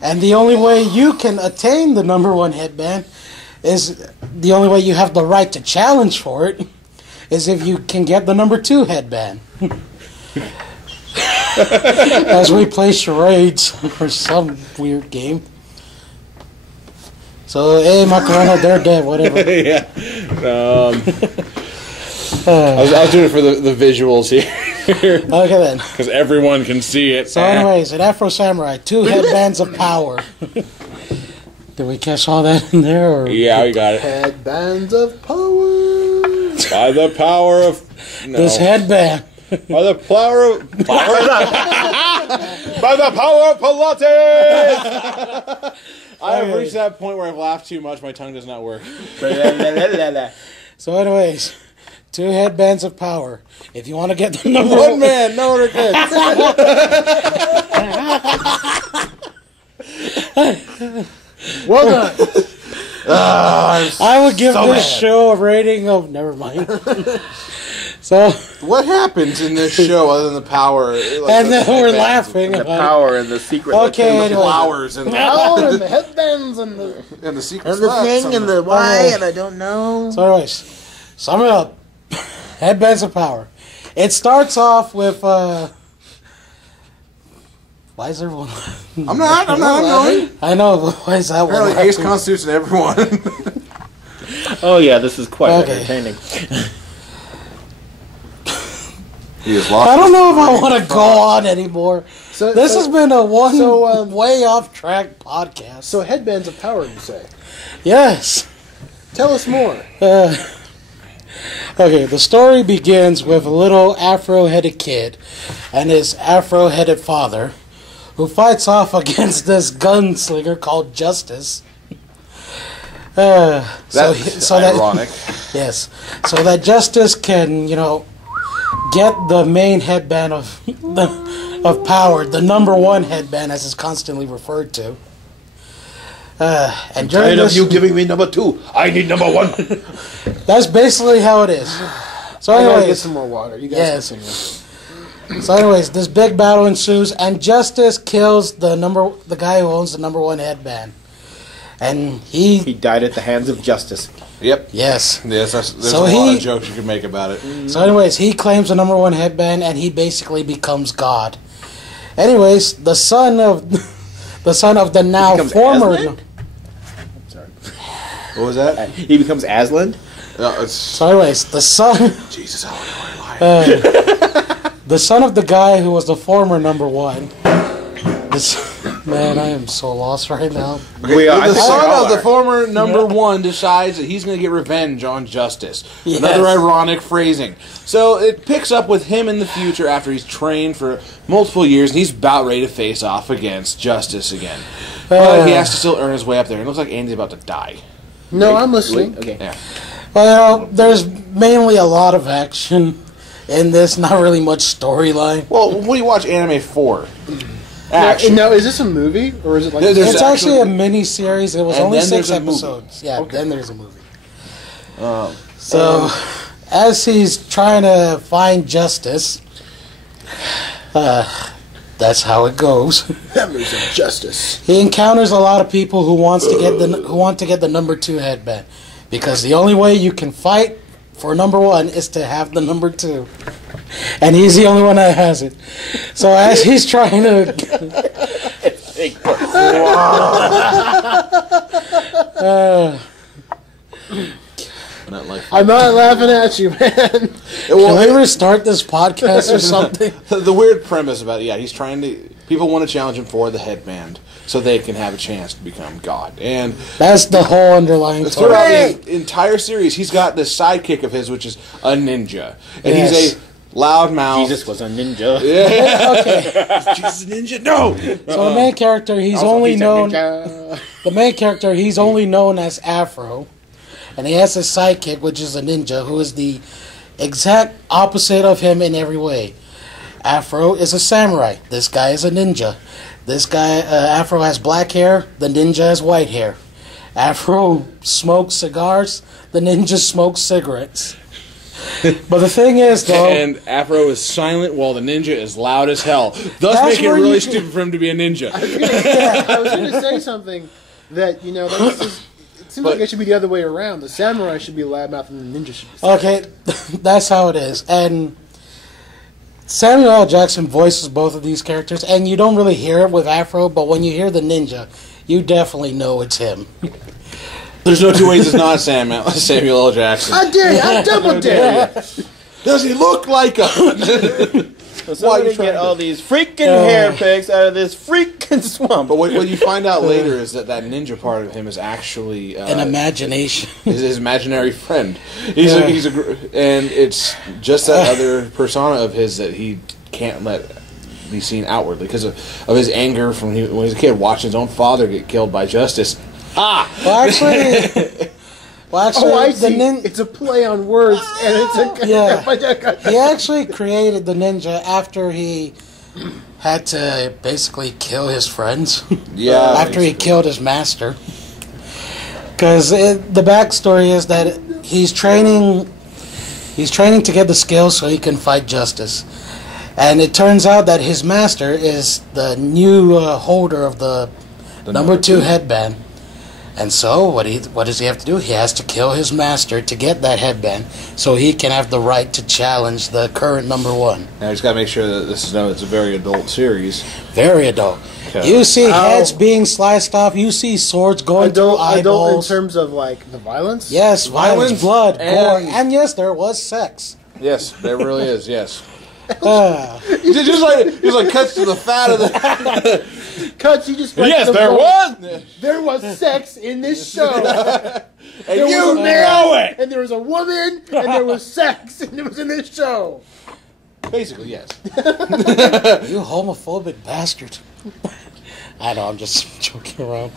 And the only way you can attain the number one headband is the only way you have the right to challenge for it is if you can get the number two headband. As we play charades or some weird game. So, hey, Macarena, they're dead, whatever. Yeah. I was doing it for the visuals here. Okay, then. Because everyone can see it. So, anyways, an Afro Samurai, 2 headbands of power. Did we catch all that in there? Or? Yeah, we got it. Headbands of power. By the power of... No. This headband. By the power of... By the power of Pilates! I have reached that point where I've laughed too much, my tongue does not work. So, anyways, 2 headbands of power. If you want to get the number One man, no regrets. Well done. I would give this show a rating of... Never mind. So, What happens in this show other than the power? Like, and then we're laughing The about power and the secret. Okay, and the anyway. flowers and Power and the headbands and the... the secret And the spots thing on and the why, and I don't know. So, anyways, sum it up. Headbands of power. It starts off with, why is everyone... I'm not going. I know, but why is that one Apparently Ace laughing? constitutes everyone. Oh yeah, this is quite Okay. entertaining. He is lost. I don't know if I want to go on anymore. So, This so, has been a so, way off track podcast. so headbands of power, you say? Yes. Tell us more. Okay, the story begins with a little afro-headed kid and his afro-headed father who fights off against this gunslinger called Justice. That's ironic. Yes, so that Justice can, get the main headband of power, the number one headband as it's constantly referred to. And during this, giving me number 2. I need number 1. that's basically how it is. So I gotta get anyways, some more water. You guys Yes. continue. so anyways, this big battle ensues, and Justice kills the guy who owns the number one headband, and He died at the hands of justice. Yep. yes. Yes, there's So a lot he- of jokes you could make about it. So anyways, he claims the number one headband, and he basically becomes God. Anyways, the son of the now becomes former. Aslan? What was that? He becomes Aslan. It's, So anyways, the son. Jesus, how annoying. The son of the guy who was the former number one. Man, I am so lost right now. We are. I The think we son all of the are. former number one decides that he's going to get revenge on Justice. Yes. Another ironic phrasing. So it picks up with him in the future after he's trained for multiple years and he's about ready to face off against Justice again. But he has to still earn his way up there. It looks like Andy's about to die. No, I'm listening. Okay. Yeah. Well, there's mainly a lot of action in this, not really much storyline. Well, when you watch anime 4, action. Now, is this a movie or is it like? There's It's actually a actually- mini series. It was And only then 6 there's a movie. episodes. Yeah, then there's a movie. So, as he's trying to find justice, that's how it goes. Memories of justice. He encounters a lot of people who want to get the number 2 headband, because the only way you can fight for number 1 is to have the number 2, and he's the only one that has it. So as he's trying to, Not like I'm not laughing at you, man. can we restart this podcast or something? the weird premise about it, yeah, he's trying to. People want to challenge him for the headband so they can have a chance to become God. And That's the whole underlying story. throughout the entire series, he's got this sidekick of his, which is a ninja, and Yes. he's a loudmouth. Jesus was a ninja. Jesus is a ninja. No. So the main character, he's Also, only he's a known. ninja. The main character, he's only known as Afro, and he has a sidekick, which is a ninja, who is the exact opposite of him in every way. Afro is a samurai. This guy is a ninja. This guy, Afro has black hair. The ninja has white hair. Afro smokes cigars. The ninja smokes cigarettes. But the thing is, though, And Afro is silent while the ninja is loud as hell, thus That's making it where you really can- stupid for him to be a ninja. I was going to say something that, it seems like it should be the other way around. The samurai should be loudmouth and the ninja should be silent. okay, that's how it is. And Samuel L. Jackson voices both of these characters, and you don't really hear it with Afro, but when you hear the ninja, you definitely know it's him. There's no two ways it's not Samuel L. Jackson. I dare you! I double dare you! Does he look like a... So somebody get all these freaking hair picks out of this freaking swamp. But what you find out later is that ninja part of him is actually... An imagination. his imaginary friend. He's and it's just that other persona of his that he can't let be seen outwardly because of his anger from when he was a kid, watching his own father get killed by justice. Well, actually, Oh, I the see. It's a play on words, and it's a... Yeah. He actually created the ninja after he had to basically kill his friends. Yeah. After he killed his master. Because the backstory is that he's training to get the skills so he can fight justice. And it turns out that his master is the new holder of the number 2 headband. And so, what does he have to do? He has to kill his master to get that headband, so he can have the right to challenge the current number 1. Now, he's got to make sure that this is known it's a very adult series. Very adult. Okay. You see heads being sliced off. You see swords going through Adult in eyeballs. terms of, like, the violence? Yes, violence, blood, and- gore, and yes, there was sex. Yes, there really is. Yes. Ah. just like cuts to the fat of the. Cuts, you just... Yes, there was. There was sex in this show. And There you was a man, know it. and there was a woman, and there was sex, and it was in this show. Basically, yes. You homophobic bastard. I know, I'm just joking around.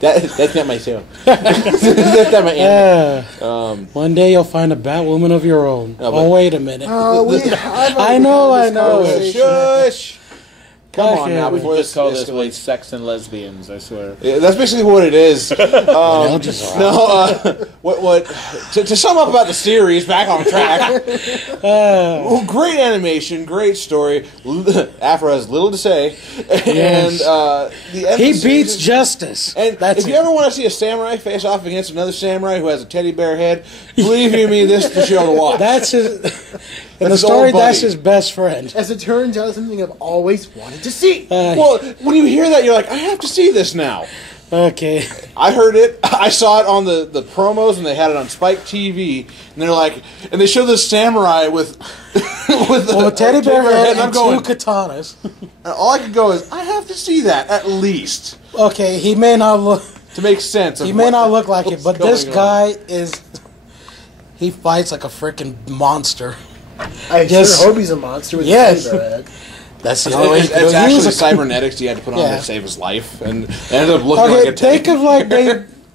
That's not my show. That's not my anime. One day you'll find a Batwoman of your own. but- Wait a minute. I know. Shush. Come on now, We before just this call this place escalates. sex and lesbians, I swear. Yeah, that's basically what it is. What? To sum up about the series, back on track. Well, great animation, great story. Afro has little to say, and the end He of the beats season- justice. And That's if you it. ever want to see a samurai face off against another samurai who has a teddy bear head, believe you me, this is the show to watch. That's his. In the his story, old buddy. that's his best friend. As it turns out, something I've always wanted to see. Well, when you hear that, you're like, I have to see this now. Okay. I heard it. I saw it on the promos, and they had it on Spike TV. And they're like, and they show this samurai with with Well, a teddy bear head and I'm and going. two katanas. And all I could go is, I have to see that at least Okay, he may not look. to make sense. Of He may what not the look like it, hell's but this going on. guy is. He fights like a freaking monster. I Yes. sure hope he's a monster with Yes. a teddy bear head. That's the only. It's he was actually a- cybernetics he had to put on Yeah. to save his life, and it ended up looking like Okay, a teddy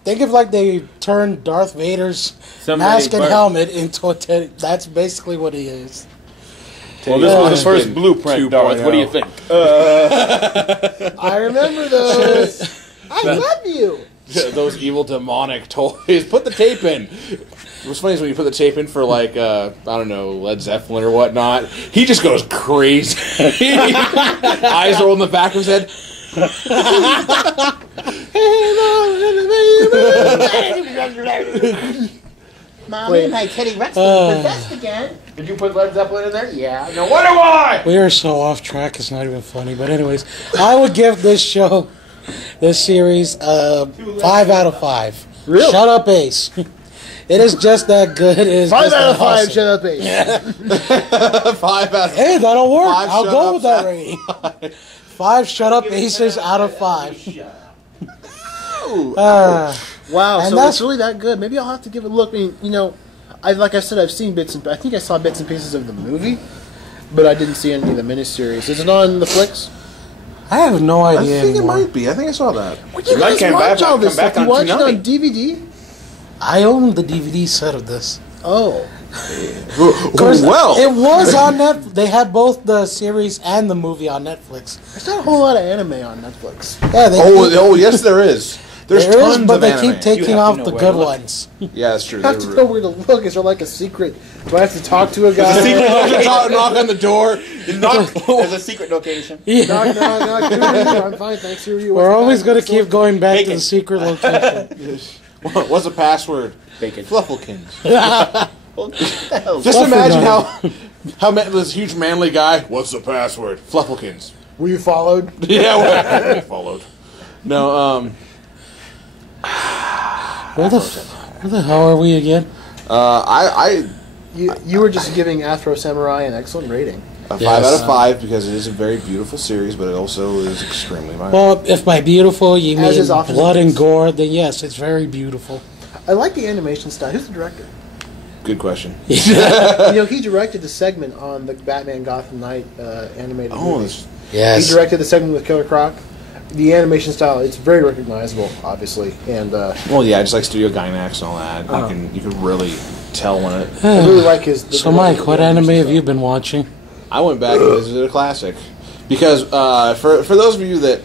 think of like they turned Darth Vader's Somebody mask and burnt- helmet into a teddy. That's basically what he is. Well, this was the first Been blueprint, Darth. What do you think? I remember those. I love you. Those evil demonic toys. Put the tape in. What's funny is when you put the tape in for like I don't know, Led Zeppelin or whatnot, he just goes crazy. Eyes roll in the back of his head. Mommy, my Teddy Rex is possessed again. Did you put Led Zeppelin in there? Yeah. No wonder why! We are so off track. It's not even funny. But anyways, I would give this show, this series, 5 out of 5. Really? Shut up, Ace. It is just that good. It is 5 just out of that 5, awesome. shut up, Ace. 5 out of Hey, that'll work. 5 I'll shut go ups with that out of rating. 5 shut up aces out of 5. Wow, And so that's- it's really that good. Maybe I'll have to give it a look. I mean, like I said, I've seen bits and I think I saw bits and pieces of the movie, but I didn't see any of the miniseries. Is it on the flicks? I have no I idea think anymore. it might be. I think I saw that. Where do you might guys come watch back- all this come back stuff? You on watch it on Toonami. DVD? I own the DVD set of this. Oh. Of course, Well, it was on Netflix. They had both the series and the movie on Netflix. There's not a whole lot of anime on Netflix. Yeah, they oh yes, there is. There's There is, tons but of they anime. keep taking You have to off know the where good to look. ones. Yeah, that's true. I have to know where to look. Is there like a secret? Do I have to talk to a guy? Knock on the door. There's a secret location. Knock, knock, knock. I'm fine, thanks. Who are you? We're What's always the going to password? keep going back to Bacon. the secret location. What's the password? Bacon. Flufflekins. What the hell? Just Fluffy imagine nut. this huge manly guy. What's the password? Flufflekins. Were you followed? Yeah, we followed. No, Where the hell are we again? I You were just giving Afro Samurai an excellent rating. a 5 Yes. out of 5 because it is a very beautiful series, but it also is extremely violent. Well, if by beautiful you As mean is often blood the and case. gore, then yes, it's very beautiful. I like the animation style. Who's the director? Good question. He directed the segment on the Batman Gotham Knight animated Oh, movie. this, Yes. He directed the segment with Killer Croc. The animation style, it's very recognizable, obviously, and well, yeah, just like Studio Gainax and all that. You can really tell when it. I really like his. So, Mike, what anime have you been watching? I went back and visited a classic because for those of you that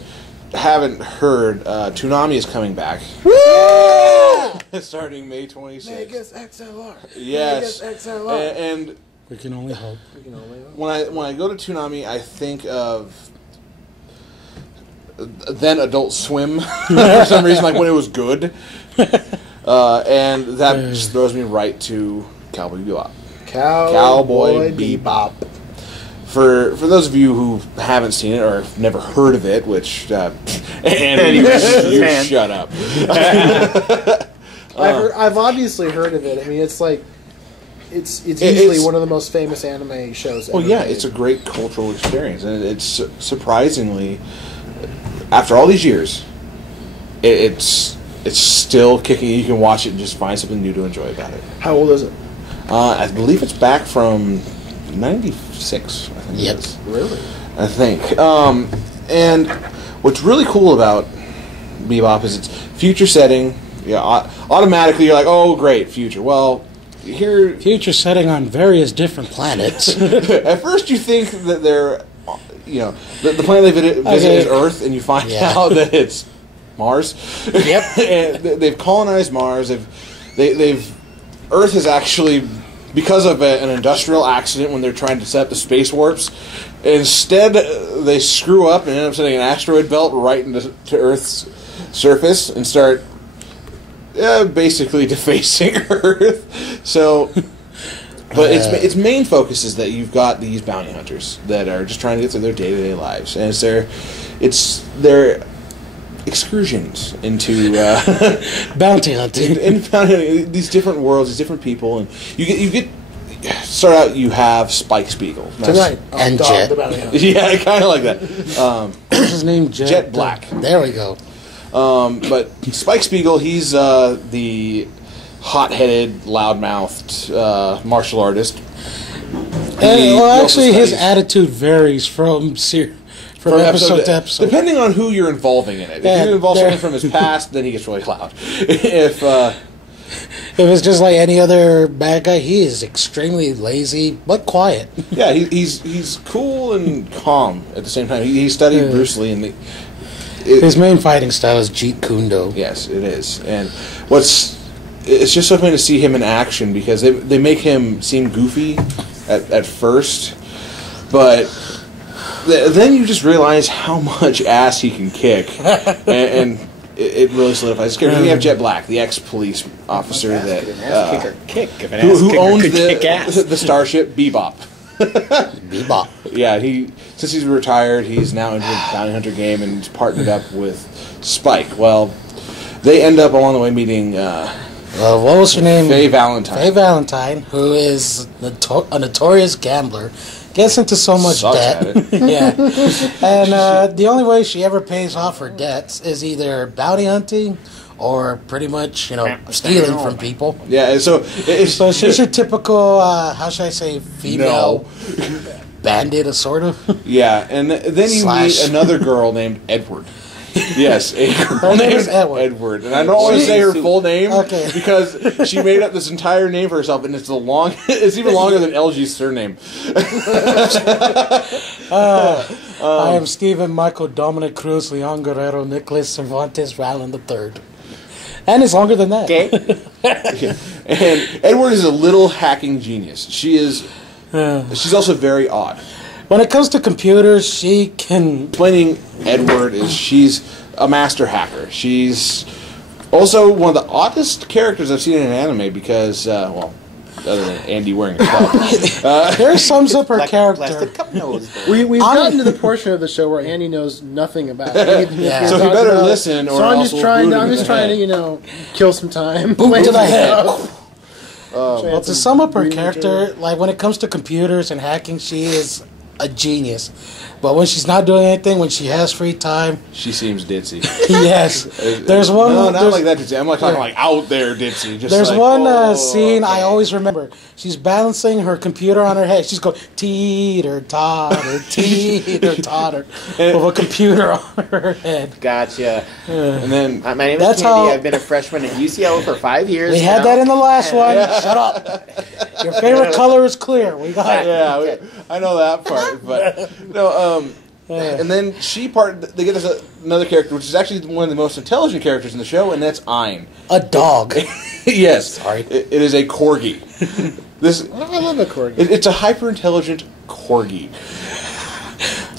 haven't heard, Toonami is coming back. Starting May 26th. Vegas XLR. Yes, Vegas XLR. and We can only hope. when I go to Toonami, I think of then Adult Swim for some reason, like when it was good, and that just throws me right to Cowboy Bebop. Cowboy Bebop. For those of you who haven't seen it or have never heard of it, which Andy, you Man. shut up. I've obviously heard of it. I mean, it's like it's easily one of the most famous anime shows. Well, ever yeah, made. it's a great cultural experience, and it's surprisingly, after all these years, it's still kicking. You can watch it and just find something new to enjoy about it. How old is it? I believe it's back from '96. I think Yep. it is. Really? I think. And what's really cool about Bebop is its future setting. Yeah, automatically you're like, oh, great, future. Well, here Future setting on various different planets. at first you think that they're, the planet they visit is Earth, and you find Yeah. out that it's Mars. Yep. And they've colonized Mars. They've Earth has actually, because of an industrial accident when they're trying to set up the space warps, instead they screw up and end up sending an asteroid belt right into Earth's surface and start basically defacing Earth. So, but its main focus is that you've got these bounty hunters that are just trying to get through their day-to-day lives, and it's their excursions into Bounty hunting. these different worlds, these different people, and you get start out. You have Spike Spiegel Tonight. And Dog Jet. the Bounty Hunter. Yeah, kind of like that. What's his name? Jet Black. There we go. But Spike Spiegel, he's the hot-headed, loudmouthed martial artist. He also Actually, his studies- attitude varies from episode to episode. depending on who you're involving in it. Yeah, If you involve there- someone from his past, then he gets really loud. If If it's just like any other bad guy, he is extremely lazy but quiet. yeah, he's cool and calm at the same time. He studied Bruce Lee, and His main fighting style is Jeet Kune Do. yes, it is. And it's just so funny to see him in action because they make him seem goofy at first, but then you just realize how much ass he can kick, and it really solidifies his character. Then you have Jet Black, the ex-police officer that who owns the starship Bebop. Bebop. Yeah, since he's retired, he's now into the bounty hunter game and he's partnered up with Spike. Well, they end up along the way meeting What was her name? Faye Valentine. Faye Valentine, who is a notorious gambler, gets into so much Sucks debt. at it. Yeah, and the only way she ever pays off her debts is either bounty hunting or pretty much, stealing from people. Yeah, and so So she's your typical, how should I say, female bandit, sort of. yeah, and then you Slash. meet another girl named Edward. Yes, a girl name named is Edward. Edward. And I don't want to say her full name Okay. because she made up this entire name for herself, and it's it's even longer than LG's surname. I am Stephen Michael Dominic Cruz Leon Guerrero Nicholas Cervantes Rowland III. And it's longer than that. Okay. And Edward is a little hacking genius. She's also very odd. When it comes to computers, she can... Explaining Edward is she's a master hacker. She's also one of the oddest characters I've seen in an anime because, other than Andy wearing a cup. There sums up her character. Plastic cup nose. We've gotten to the portion of the show where Andy knows nothing about anything. Yeah. So he better listen or So I'm else just we'll boot him I'm in just the trying head. to, kill some time. Boot to the head. Well, Well, to sum up her character, like when it comes to computers and hacking, she is a genius. But when she's not doing anything, when she has free time, She seems ditzy. yes. There's one. No, not there's, like that ditzy. I'm not talking like out there ditzy. Just there's like, one oh, scene I okay. always remember. She's balancing her computer on her head. She's going teeter totter, teeter totter, with a computer on her head. Gotcha. And then My name That's is Candy. how- I've been a freshman at UCL for 5 years. We had now. that in the last one. Shut up. Your favorite color is clear. We got it. yeah, I know that part, but no. And then they get this another character, which is actually one of the most intelligent characters in the show, and that's Ein. A dog. Yes, Sorry. it is a corgi. I love a corgi. It's a hyper intelligent corgi.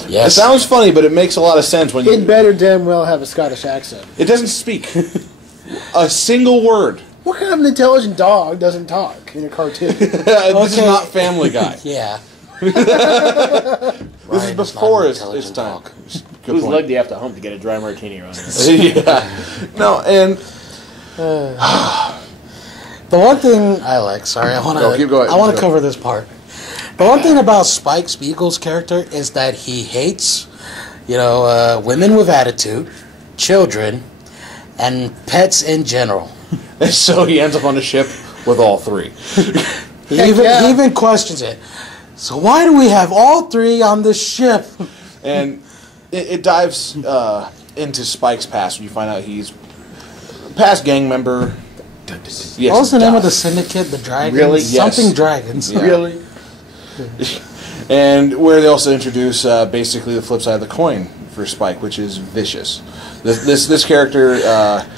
It Yes. sounds funny, but it makes a lot of sense when It better damn well have a Scottish accent. it doesn't speak a single word. What kind of an intelligent dog doesn't talk in a cartoon? This is not Family Guy. Yeah. This is before its time. Good Whose point. leg do you have to hump to get a dry martini around? Yeah. No, and The one thing I like, sorry, I want Go, keep going. to. I want Keep to going. cover this part. The one thing about Spike Spiegel's character is that he hates, women with attitude, children, and pets in general. and so he ends up on a ship with all three. He Heck even yeah. he even questions it. So why do we have all three on this ship? And it dives into Spike's past when you find out he's a past gang member. Yes, What was the name of the Duff. syndicate? The Dragons? Really? Yes. Something Dragons. Yeah. Really? And where they also introduce basically the flip side of the coin for Spike, which is Vicious. This character,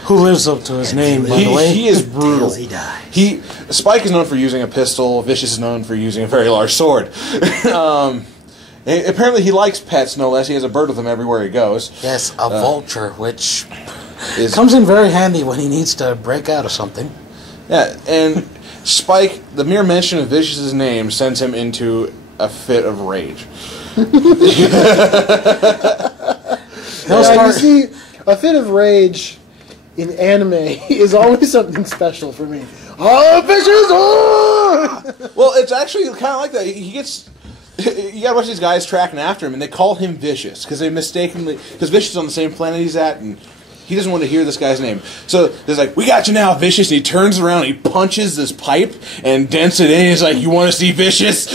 Who lives up to his name, by the way? he is brutal. He dies. Spike is known for using a pistol. Vicious is known for using a very large sword. Apparently, he likes pets no less. He has a bird with him everywhere he goes. Yes, a vulture, which Is- comes in very handy when he needs to break out of something. Yeah, and Spike, the mere mention of Vicious's name sends him into a fit of rage. He'll You start, see, a fit of rage in anime is always something special for me. Oh, fishes! Oh! Well, it's actually kind of like that. He gets. You gotta watch these guys tracking after him, and they call him Vicious because they mistakenly. Because Vicious is on the same planet he's at, and he doesn't want to hear this guy's name. So there's like, "We got you now, Vicious," and he turns around and he punches this pipe and dents it in. He's like, "You want to see Vicious?"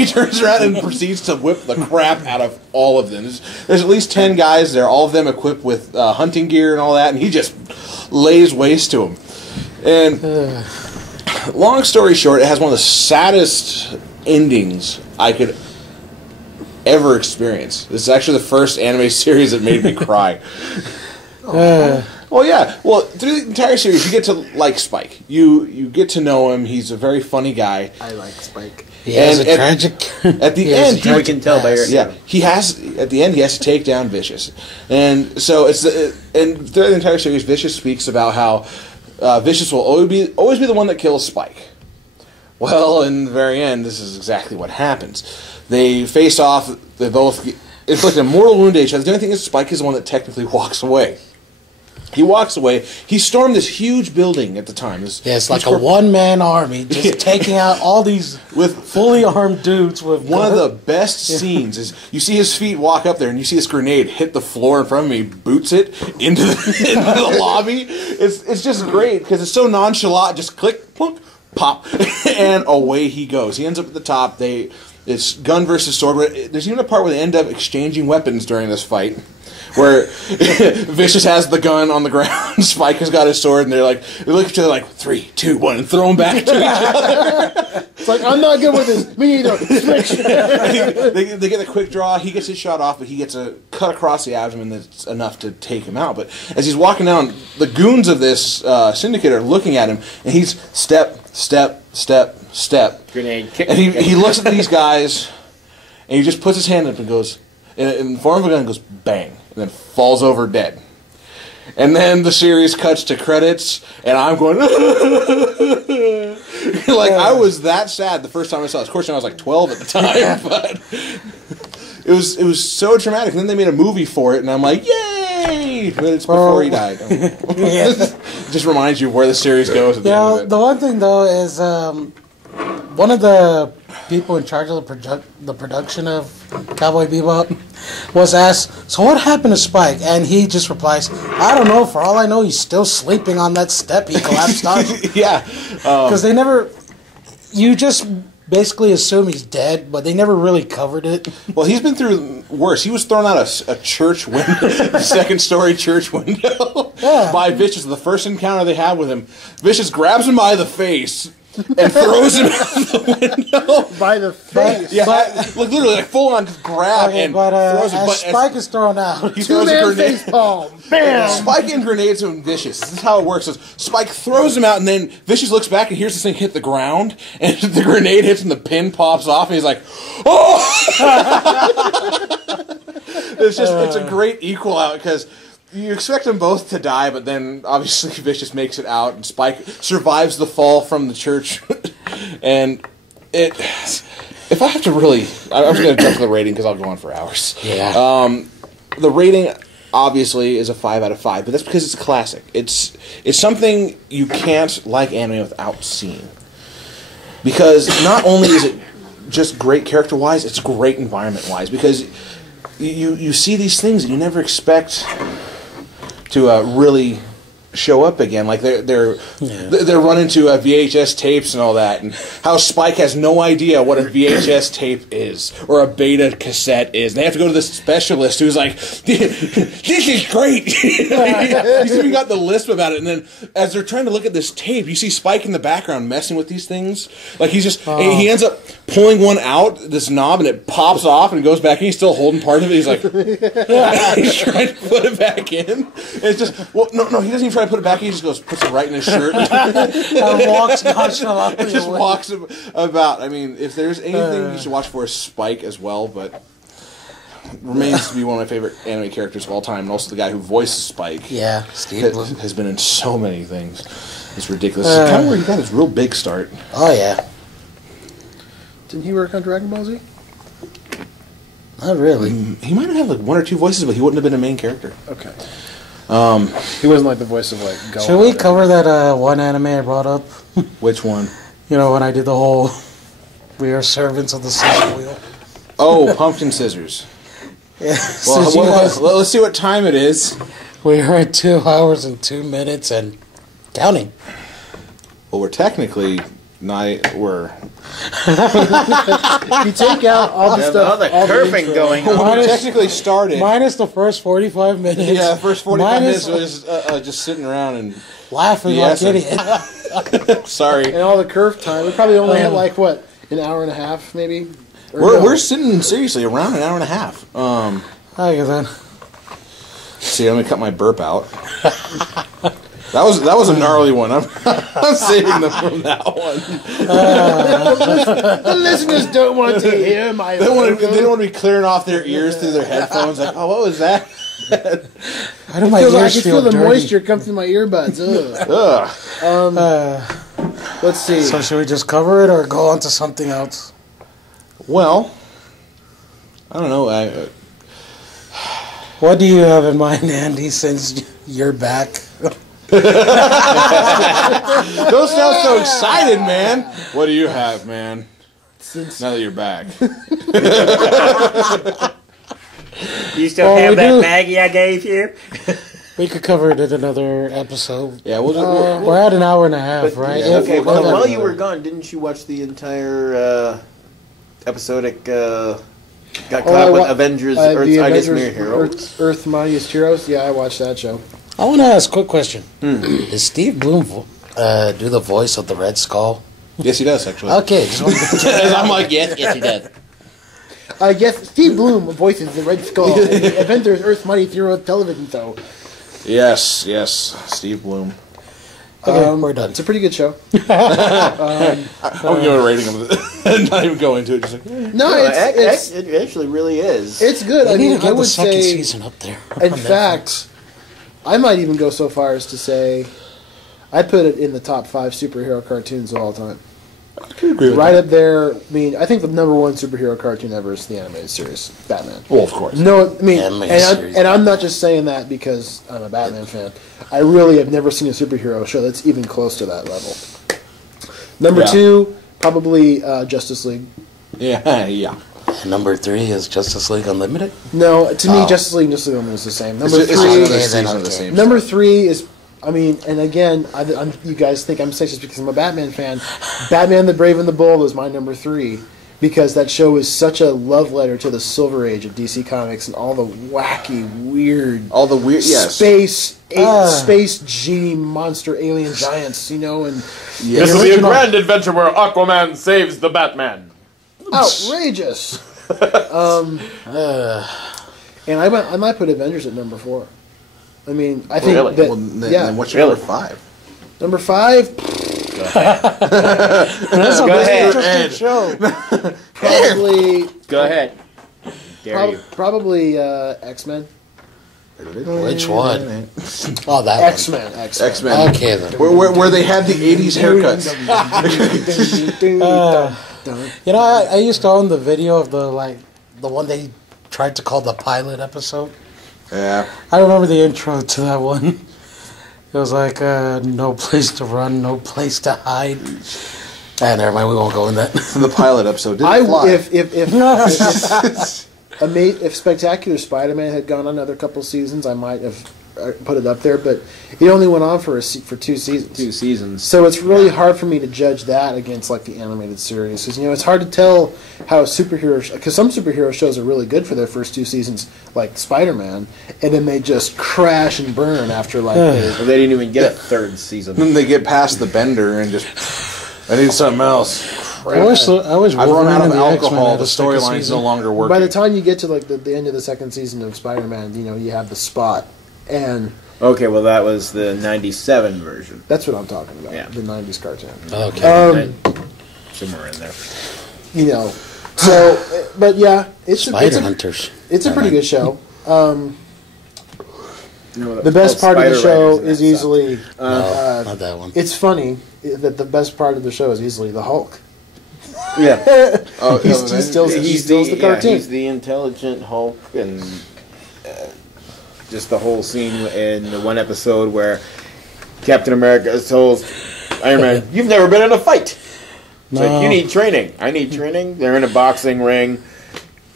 He turns around and proceeds to whip the crap out of all of them. There's at least 10 guys there, all of them equipped with hunting gear and all that, and he just lays waste to them. And long story short, it has one of the saddest endings I could ever experience. This is actually the first anime series that made me cry. Well, yeah. Well, through the entire series, you get to like Spike. You get to know him. He's a very funny guy. I like Spike. he has and a at- tragic. At the he has end, a tragic we can tell by your- past. yeah, he has. At the end, he has to take down Vicious, and so and throughout the entire series, Vicious speaks about how Vicious will always be the one that kills Spike. Well, in the very end, this is exactly what happens. They face off. They both inflict a mortal wound to each other. The only thing is, Spike is the one that technically walks away. He walks away. He stormed this huge building at the time. Yeah, it's like a one-man army just taking out all these with fully armed dudes with one of the best scenes is you see his feet walk up there and you see this grenade hit the floor in front of him. He boots it into the lobby. It's just great because it's so nonchalant. Just click, plunk, pop, and away he goes. He ends up at the top. It's gun versus sword. There's even a part where they end up exchanging weapons during this fight, where Vicious has the gun on the ground, Spike has got his sword, and they look at each other like 3, 2, 1, and throw them back to each other. It's like, I'm not good with this. Me neither. Switch. They get a quick draw. He gets his shot off, but he gets a cut across the abdomen that's enough to take him out. But as he's walking down, the goons of this syndicate are looking at him, and he's step, step, step, step. Grenade kick. And he looks at these guys, and he just puts his hand up and goes, in the form of a gun, goes bang, and then falls over dead. And then the series cuts to credits, and I'm going, like, I was that sad the first time I saw it. Of course, I was like 12 at the time, but it was so traumatic. And then they made a movie for it, and I'm like, yay! But it's before he died. It just reminds you of where the series goes at the end of it. The one thing, though, is one of the people in charge of the production of Cowboy Bebop was asked, so what happened to Spike? And he just replies, I don't know. For all I know, he's still sleeping on that step he collapsed on. Yeah. Because they never... You just basically assume he's dead, but they never really covered it. Well, he's been through worse. He was thrown out a church window, second-story church window, by Vicious. The first encounter they had with him, Vicious grabs him by the face and throws him out the window. By the face. Yeah, literally, like full-on grab and throws him. As Spike is thrown out, he throws a Two-man grenade. face palm. Bam! Spike and grenades him Vicious. This is how it works. So Spike throws him out, and then Vicious looks back and hears this thing hit the ground, and the grenade hits and the pin pops off, and he's like, "Oh!" It's a great equal out because you expect them both to die, but then obviously Vicious makes it out, and Spike survives the fall from the church, and it. If I have to really, I'm just going to jump to the rating because I'll go on for hours. Yeah. The rating obviously is a 5 out of 5, but that's because it's a classic. It's something you can't like anime without seeing. Because not only is it just great character-wise, it's great environment-wise. Because you see these things that you never expect to really show up again. Like they're running to VHS tapes and all that, and how Spike has no idea what a VHS tape is or a beta cassette is. And they have to go to this specialist who's like, "This is great." He's even got the lisp about it. And then as they're trying to look at this tape, you see Spike in the background messing with these things. Like he's just he ends up pulling one out, this knob, and it pops off and goes back in. He's still holding part of it. He's like, he's trying to put it back in. And it's just, well, no, he doesn't even try to put it back in. He just goes, puts it right in his shirt. And walks nonchalantly Just away. walks about. I mean, if there's anything you should watch for, is Spike as well, but remains to be one of my favorite anime characters of all time, and also the guy who voices Spike. Yeah, Steve Blum. Has been in so many things. It's ridiculous. It's kind of where he got his real big start. Oh, yeah. Didn't he work on Dragon Ball Z? Not really. He might have had like 1 or 2 voices, but he wouldn't have been a main character. Okay. He wasn't like the voice of like Gohan. Should we cover that one anime I brought up? Which one? You know, when I did the whole we are servants of the scissor wheel. Oh, Pumpkin Scissors. Yeah. Well, let's see what time it is. We are at 2 hours and 2 minutes and counting. Well, we're technically not. We're If you take out all the stuff, all the all curving intro, going we on. technically started. Minus the first 45 minutes. Yeah, the first 45 Minus minutes was just sitting around and laughing Yes, like idiots. sorry. and all the curve time, we probably only had like what, an hour and a half, maybe. Or no. We're sitting seriously around an hour and a half. Okay, then. See, I'm gonna cut my burp out. That was a gnarly one. I'm saving them from that one. The listeners don't want to hear my. They don't want to be clearing off their ears through their headphones. Like, oh, what was that? Why do my I ears can feel feel the dirty? moisture come through my earbuds. Ugh. Ugh. Let's see. So should we just cover it or go on to something else? Well, I don't know. What do you have in mind, Andy, since you're back? Don't sound so excited, man. What do you have, man? Now that you're back. You still Well, have we that do. Maggie I gave you? We could cover it in another episode. Yeah, we'll We're at an hour and a half, right? Okay, If- well, while you were gone, didn't you watch the entire episodic Got caught up with Avengers, Mightiest Heroes. Earth Mightiest Heroes. Yeah, I watched that show. I want to ask a quick question. Does Steve Bloom do the voice of the Red Skull? Yes, he does, actually. Okay. I'm like, yes, he does. Yes, Steve Bloom voices the Red Skull in the Avengers Earth Mightiest Heroes television show. Yes, Steve Bloom. Okay, we're done. It's a pretty good show. I'm giving a rating of it. Not even go into it. Just like, No, it actually really is. it's good. They I need mean, to get I the would second say, season up there. in on fact, I might even go so far as to say I'd put it in the top 5 superhero cartoons of all time. Right up there. I mean, I think the number 1 superhero cartoon ever is the animated series, Batman. well, of course. No, I mean, Animated series. and I'm not just saying that because I'm a Batman fan. I really have never seen a superhero show that's even close to that level. Number 2, probably Justice League. Yeah. And number 3 is Justice League Unlimited. No, to me, Justice League and Justice League Unlimited is the same. Number It's just three, another Okay, season then, of the okay. same number stuff. 3 is. I mean, and again, you guys think I'm sexist because I'm a Batman fan. Batman the Brave and the Bold is my number 3 because that show is such a love letter to the Silver Age of DC Comics and all the wacky, weird, All the weird, yes. space genie monster alien giants, and Yes. This will be a grand adventure where Aquaman saves the Batman. outrageous. And I might put Avengers at number 4. I mean, I think Really? that Well, then, yeah, then what's your Really? number 5? number 5 That's a Go very ahead, interesting show. probably Go ahead. Dare you. probably X-Men. Which one? Oh, that X-Men. X-Men. Okay, then. Where they had the 80s haircuts. You know, I used to own the video of the one they tried to call the pilot episode. Yeah. I remember the intro to that one. It was like, no place to run, no place to hide. Never mind, we won't go in that. The pilot episode didn't fly. If Spectacular Spider-Man had gone on another couple seasons, I might have put it up there. But it only went on for 2 seasons. 2 seasons. So it's really hard for me to judge that against like the animated series because it's hard to tell how superhero because some superhero shows are really good for their first 2 seasons, like Spider-Man, and then they just crash and burn after like Well, they didn't even get a 3rd season. Then they get past the bender and just, I need something else. I wish I've run out of Wolverine and the alcohol. X-Men had The a second storyline's season. no longer working. by the time you get to like the end of the 2nd season of Spider-Man, you have the Spot, and Okay, well that was the 97 version. that's what I'm talking about. Yeah. The '90s cartoon. Okay. Somewhere in there. So, but yeah, it's Spider Hunters. It's a pretty good show. No, The best part of the Spider show Riders and is that easily. No, not that one. It's funny that the best part of the show is easily the Hulk. stuff. Yeah. He steals the cartoon. He's the intelligent Hulk, and just the whole scene in the one episode where Captain America tells Iron Man, "You've never been in a fight. It's like, you need training. I need training." They're in a boxing ring.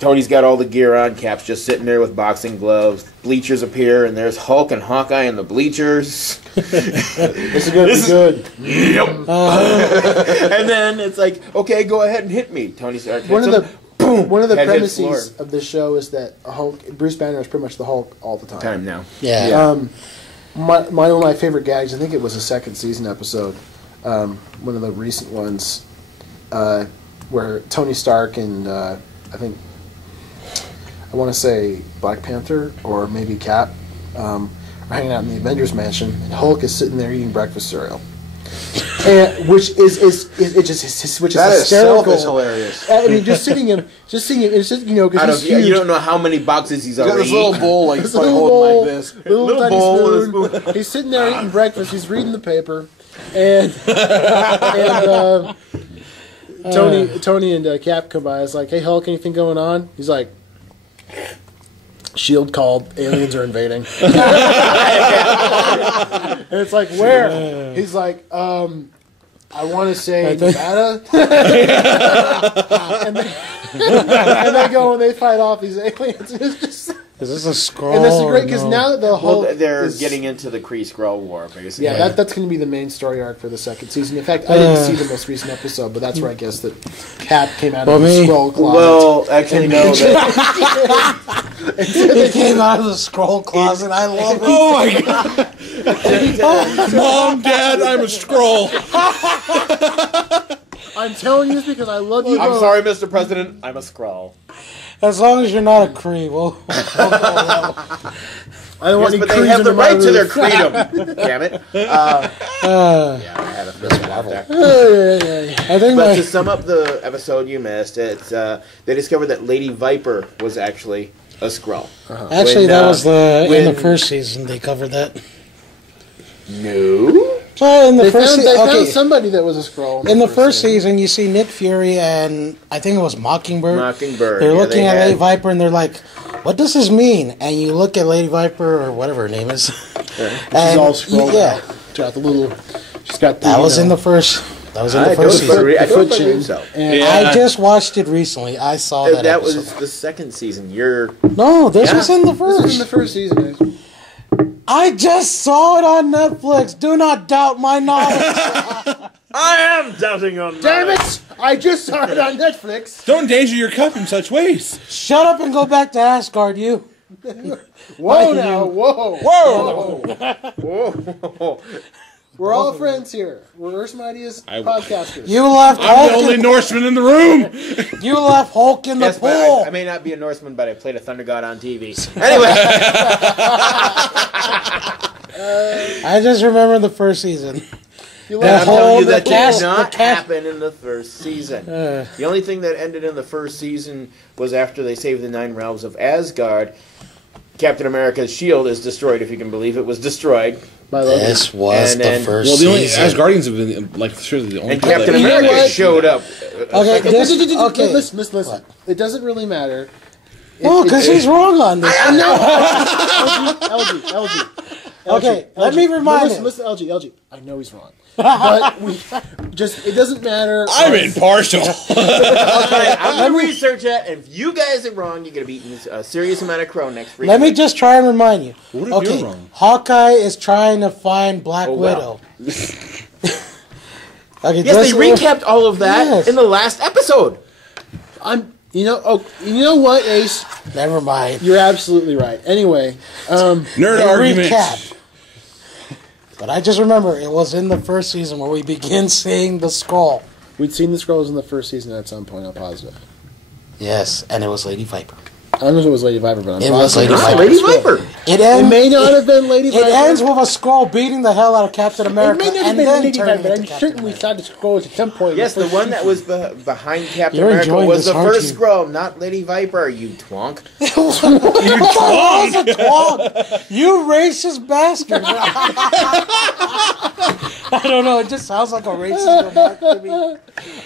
Tony's got all the gear on. Cap's just sitting there with boxing gloves. Bleachers appear, and there's Hulk and Hawkeye in the bleachers. It's good. Yep. And then it's like, okay, go ahead and hit me. Tony Stark hits him. One of the Head hits premises floor. of this show is that Bruce Banner is pretty much the Hulk all the time. Time now. Yeah. One of my favorite gags, I think it was a 2nd season episode, one of the recent ones, where Tony Stark and I want to say Black Panther or maybe Cap are hanging out in the Avengers mansion, and Hulk is sitting there eating breakfast cereal, and which is That hysterical. itself is hilarious. I mean, just seeing him, it's just because he's huge. You don't know how many boxes he's He's got already this little eaten. bowl, like, This like little holding bowl, like this. little tiny bowl with a spoon. He's sitting there eating breakfast. He's reading the paper, and Tony and Cap come by. It's like, "Hey Hulk, anything going on?" He's like, "Shield called. Aliens are invading." And it's like, "Where?" He's like, "I want to say Nevada." and they go and they fight off these aliens. It's just Is this a scroll? And this is great because or no? now that the whole they're getting into the Kree-Skrull War, basically. yeah, that's going to be the main story arc for the second season. In fact, I didn't see the most recent episode, but that's where I guess that Cap came out of the scroll closet. Well, actually, no. He came out of the scroll closet. I love it. Oh my god! Mom, Dad, I'm a scroll. I'm telling you this because I love you. I'm both. sorry, Mr. President. I'm a Skrull. As long as you're not a Kree, we'll go along. I don't want Yes, any but they Krees have the under my right to their roof. freedom. Damn it. Yeah, I had a feeling about that. I think But my, to sum up the episode you missed, it's they discovered that Lady Viper was actually a Skrull. actually when, that was in the when- first season. They covered that. No. So in the They first found, they season, found somebody that was a scroll. in the first season, you see Nick Fury and I think it was Mockingbird. Mockingbird. They're yeah, looking they at had- Lady Viper and they're like, "What does this mean?" And you look at Lady Viper or whatever her name is. She's all scrolled yeah, out. She's got the little. She's got the. that was in the first. That was in the I first don't season. agree. I don't foot believe chin. so. And Yeah. I just watched it recently. I saw that. That episode. was the second season. You're No, this Yeah. was in the this was in first. the first season. Guys. I just saw it on Netflix. Do not doubt my knowledge. I am doubting on Damn it! I just saw it on Netflix. Don't endanger your cup in such ways. Shut up and go back to Asgard, you. Whoa now, whoa. Whoa. We're all friends here. We're Earth Mightiest podcasters. You left I'm the Hulk. only Norseman in the room. You left Hulk in the Yes, pool. but I may not be a Norseman, but I played a Thunder God on TV. Anyway. I just remember the first season. You And I'm left telling you the that cast- did not the cast- happen in the first season. The only thing that ended in the first season was after they saved the 9 realms of Asgard. Captain America's shield is destroyed, if you can believe it was destroyed. by Logan. This was And the then- first Well, the only season. Asgardians have been like surely the only. And Captain You know America what? showed up. Okay, this, okay. Listen. It doesn't really matter. Well, because he's wrong on this. LG. Okay, let me remind listen, him. listen, LG. I know he's wrong, but it doesn't matter. I'm impartial. I'm going to research it, and if you guys are wrong, you're going to be eating a serious amount of crow next week. Let me just try and remind you. What if Okay, you're wrong? Hawkeye is trying to find Black Oh, Widow. wow. Okay, Yes, they recapped all of that Yes. in the last episode. You know what, Ace? Never mind. You're absolutely right. Anyway, Nerd They arguments. recapped. But I just remember it was in the first season where we begin seeing the skull. we'd seen the scrolls in the first season at some point. I'm positive. Yes, and it was Lady Viper. I don't know if it was Lady Viper, but I'm It was positive. Lady Viper. Lady Viper. It It ends. may not have been Lady It Viper. ends with a skull beating the hell out of Captain It America, may not have and been then Lady turning Viper, but into I'm Captain certain we America. saw the scrolls at some point. Yes, in the first one that season. was behind Captain You're America enjoying was this, the aren't first you? Skrull, not Lady Viper, you twonk. You racist bastard! I don't know. It just sounds like a racist remark to me.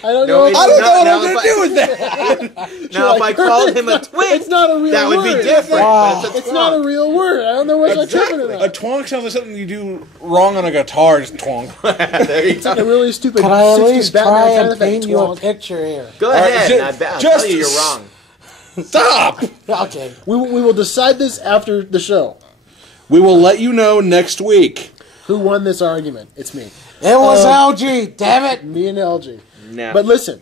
I don't No, know. it's I don't know what Now, I'm gonna do with that. Now, if I called him a twink, It's not a real that would word. be different. Wow. But It's not a real word. I don't know what's Exactly. exactly. A twonk sounds like something you do wrong on a guitar. Just twonk. There you It's like go. a really stupid. Can I at 60s least Batman try sound and effect paint you a twonk. picture here? Go right, ahead. ju- I'll tell just- you you're wrong. Stop. Okay. We will decide this after the show. We will let you know next week. Who won this argument? It's me. It was LG. Damn it! Me and LG. No. But listen,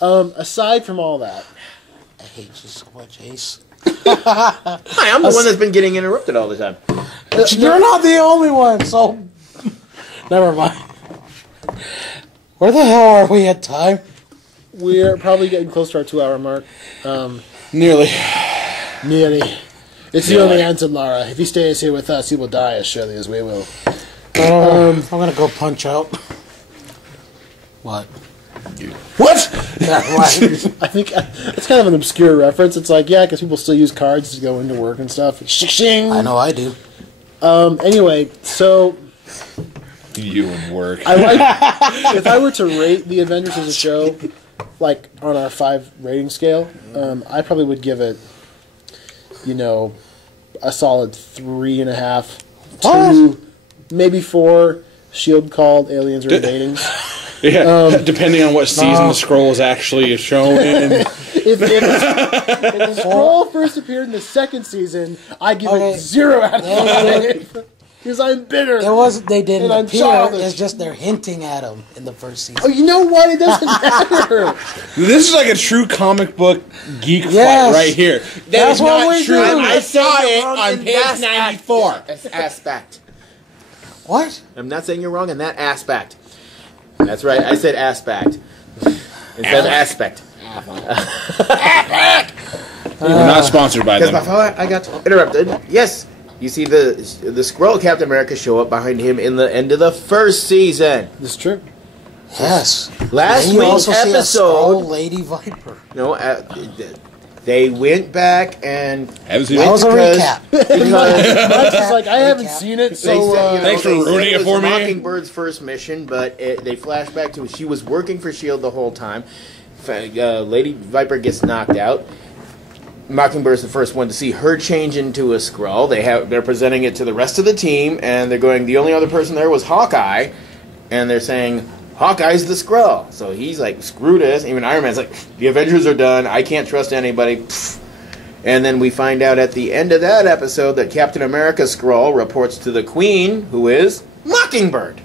aside from all that, I hate you so much, Ace. Hi, I'm the one that's been getting interrupted all the time. You're not the only one, so never mind. Where the hell are we at time? we're probably getting close to our 2-hour mark. Nearly. Nearly. It's the only answer, Laura. If he stays here with us, he will die as surely as we will. I'm gonna go punch out. What? What? I think it's kind of an obscure reference. It's like, yeah, because people still use cards to go into work and stuff. Shing. I know I do. Anyway, so You and work. I like if I were to rate the Avengers as a show, like on our 5 rating scale, I probably would give it, a solid 3.5, 2, maybe 4. Shield called aliens are invading. Yeah, depending on what season the scroll is actually shown in. If if the Scroll first appeared in the second season, I give it 0 out of 5. Because I'm bitter. It wasn't. They didn't And I'm appear. childish. It's just they're hinting at him in the first season. Oh, you know what? It doesn't matter. This is like a true comic book geek Yes. fight right here. That's That what is we not true. do. I saw it wrong on in page that 94. Aspect. What? I'm not saying you're wrong in that aspect. That's right. I said aspect instead of aspect. We're not sponsored by Because them. before I got interrupted, yes, you see the Skrull Captain America show up behind him in the end of the first season. This is true. Yes. Last And you week's also see a episode, Skrull Lady Viper. no, they went back and Haven't seen That it. was a because- recap. Mike's just like, I haven't Recap. seen it, They so said, you know, Thanks for they said ruining it was for me. Mockingbird's first mission, but they flash back to she was working for S.H.I.E.L.D. the whole time. Lady Viper gets knocked out. Mockingbird's the first one to see her change into a Skrull. They're presenting it to the rest of the team, and they're going, the only other person there was Hawkeye, and they're saying, Hawkeye's the Skrull. So he's like, screw this. Even Iron Man's like, the Avengers are done. I can't trust anybody. Pfft. And then we find out at the end of that episode that Captain America Skrull reports to the Queen, who is Mockingbird.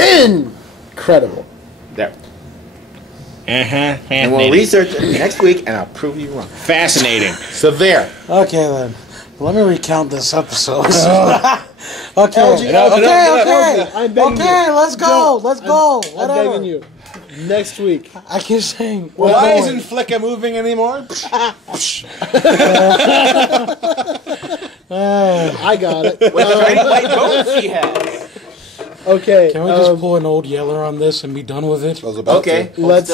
incredible. There. And we'll research it next week, and I'll prove you wrong. Fascinating. So there. Okay then. Let me recount this episode. okay. LG, Okay. I'm begging Okay. you. Let's go. Let's go. I'm Whatever. begging you. Next week. I keep saying. Why isn't Flicka moving anymore? I got it. What shiny white boats she has. Okay. Can we just pull an old yeller on this and be done with it? Okay. let's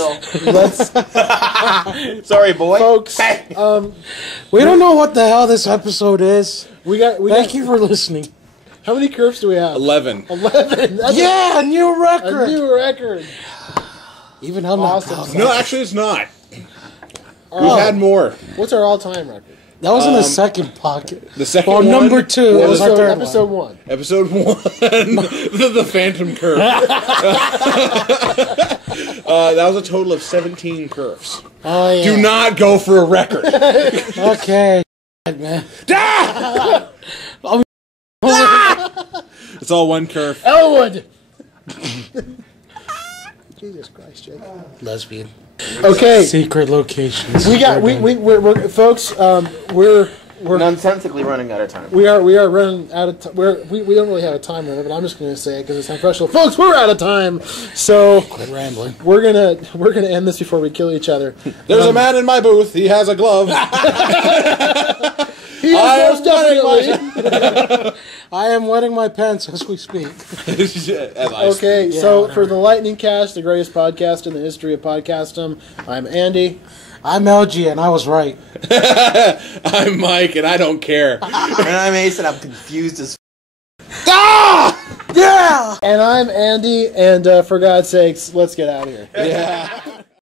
Sorry, boy. folks. We don't know what the hell this episode is. We got. Thank you for listening. How many curves do we have? 11. 11. That's Yeah, a new a record. new record. Even I'm not Awesome. proud of No, that. actually, it's not. We've had more. What's our all-time record? That was in the second pocket. The second Well, one, number 2. That was our third Episode one. 1. Episode 1, the Phantom Curve. That was a total of 17 curves. Oh yeah. Do not go for a record. Okay. Man. It's all one curve. Elwood. Jesus Christ, Jake. Lesbian. Okay. Secret locations. We're folks. We're Nonsensically running out of time. we are running out of time. We don't really have a time limit, but I'm just going to say it because it's unprofessional. Folks, we're out of time. So Quit rambling. we're gonna end this before we kill each other. There's a man in my booth. He has a glove. He is I most am definitely. I am wetting my pants as we speak. Okay, so for the Lightning Cast, the greatest podcast in the history of podcastum, I'm Andy. I'm LG, and I was right. I'm Mike, and I don't care. And I'm Ace, and I'm confused as Yeah! And I'm Andy, and for God's sakes, let's get out of here. Yeah.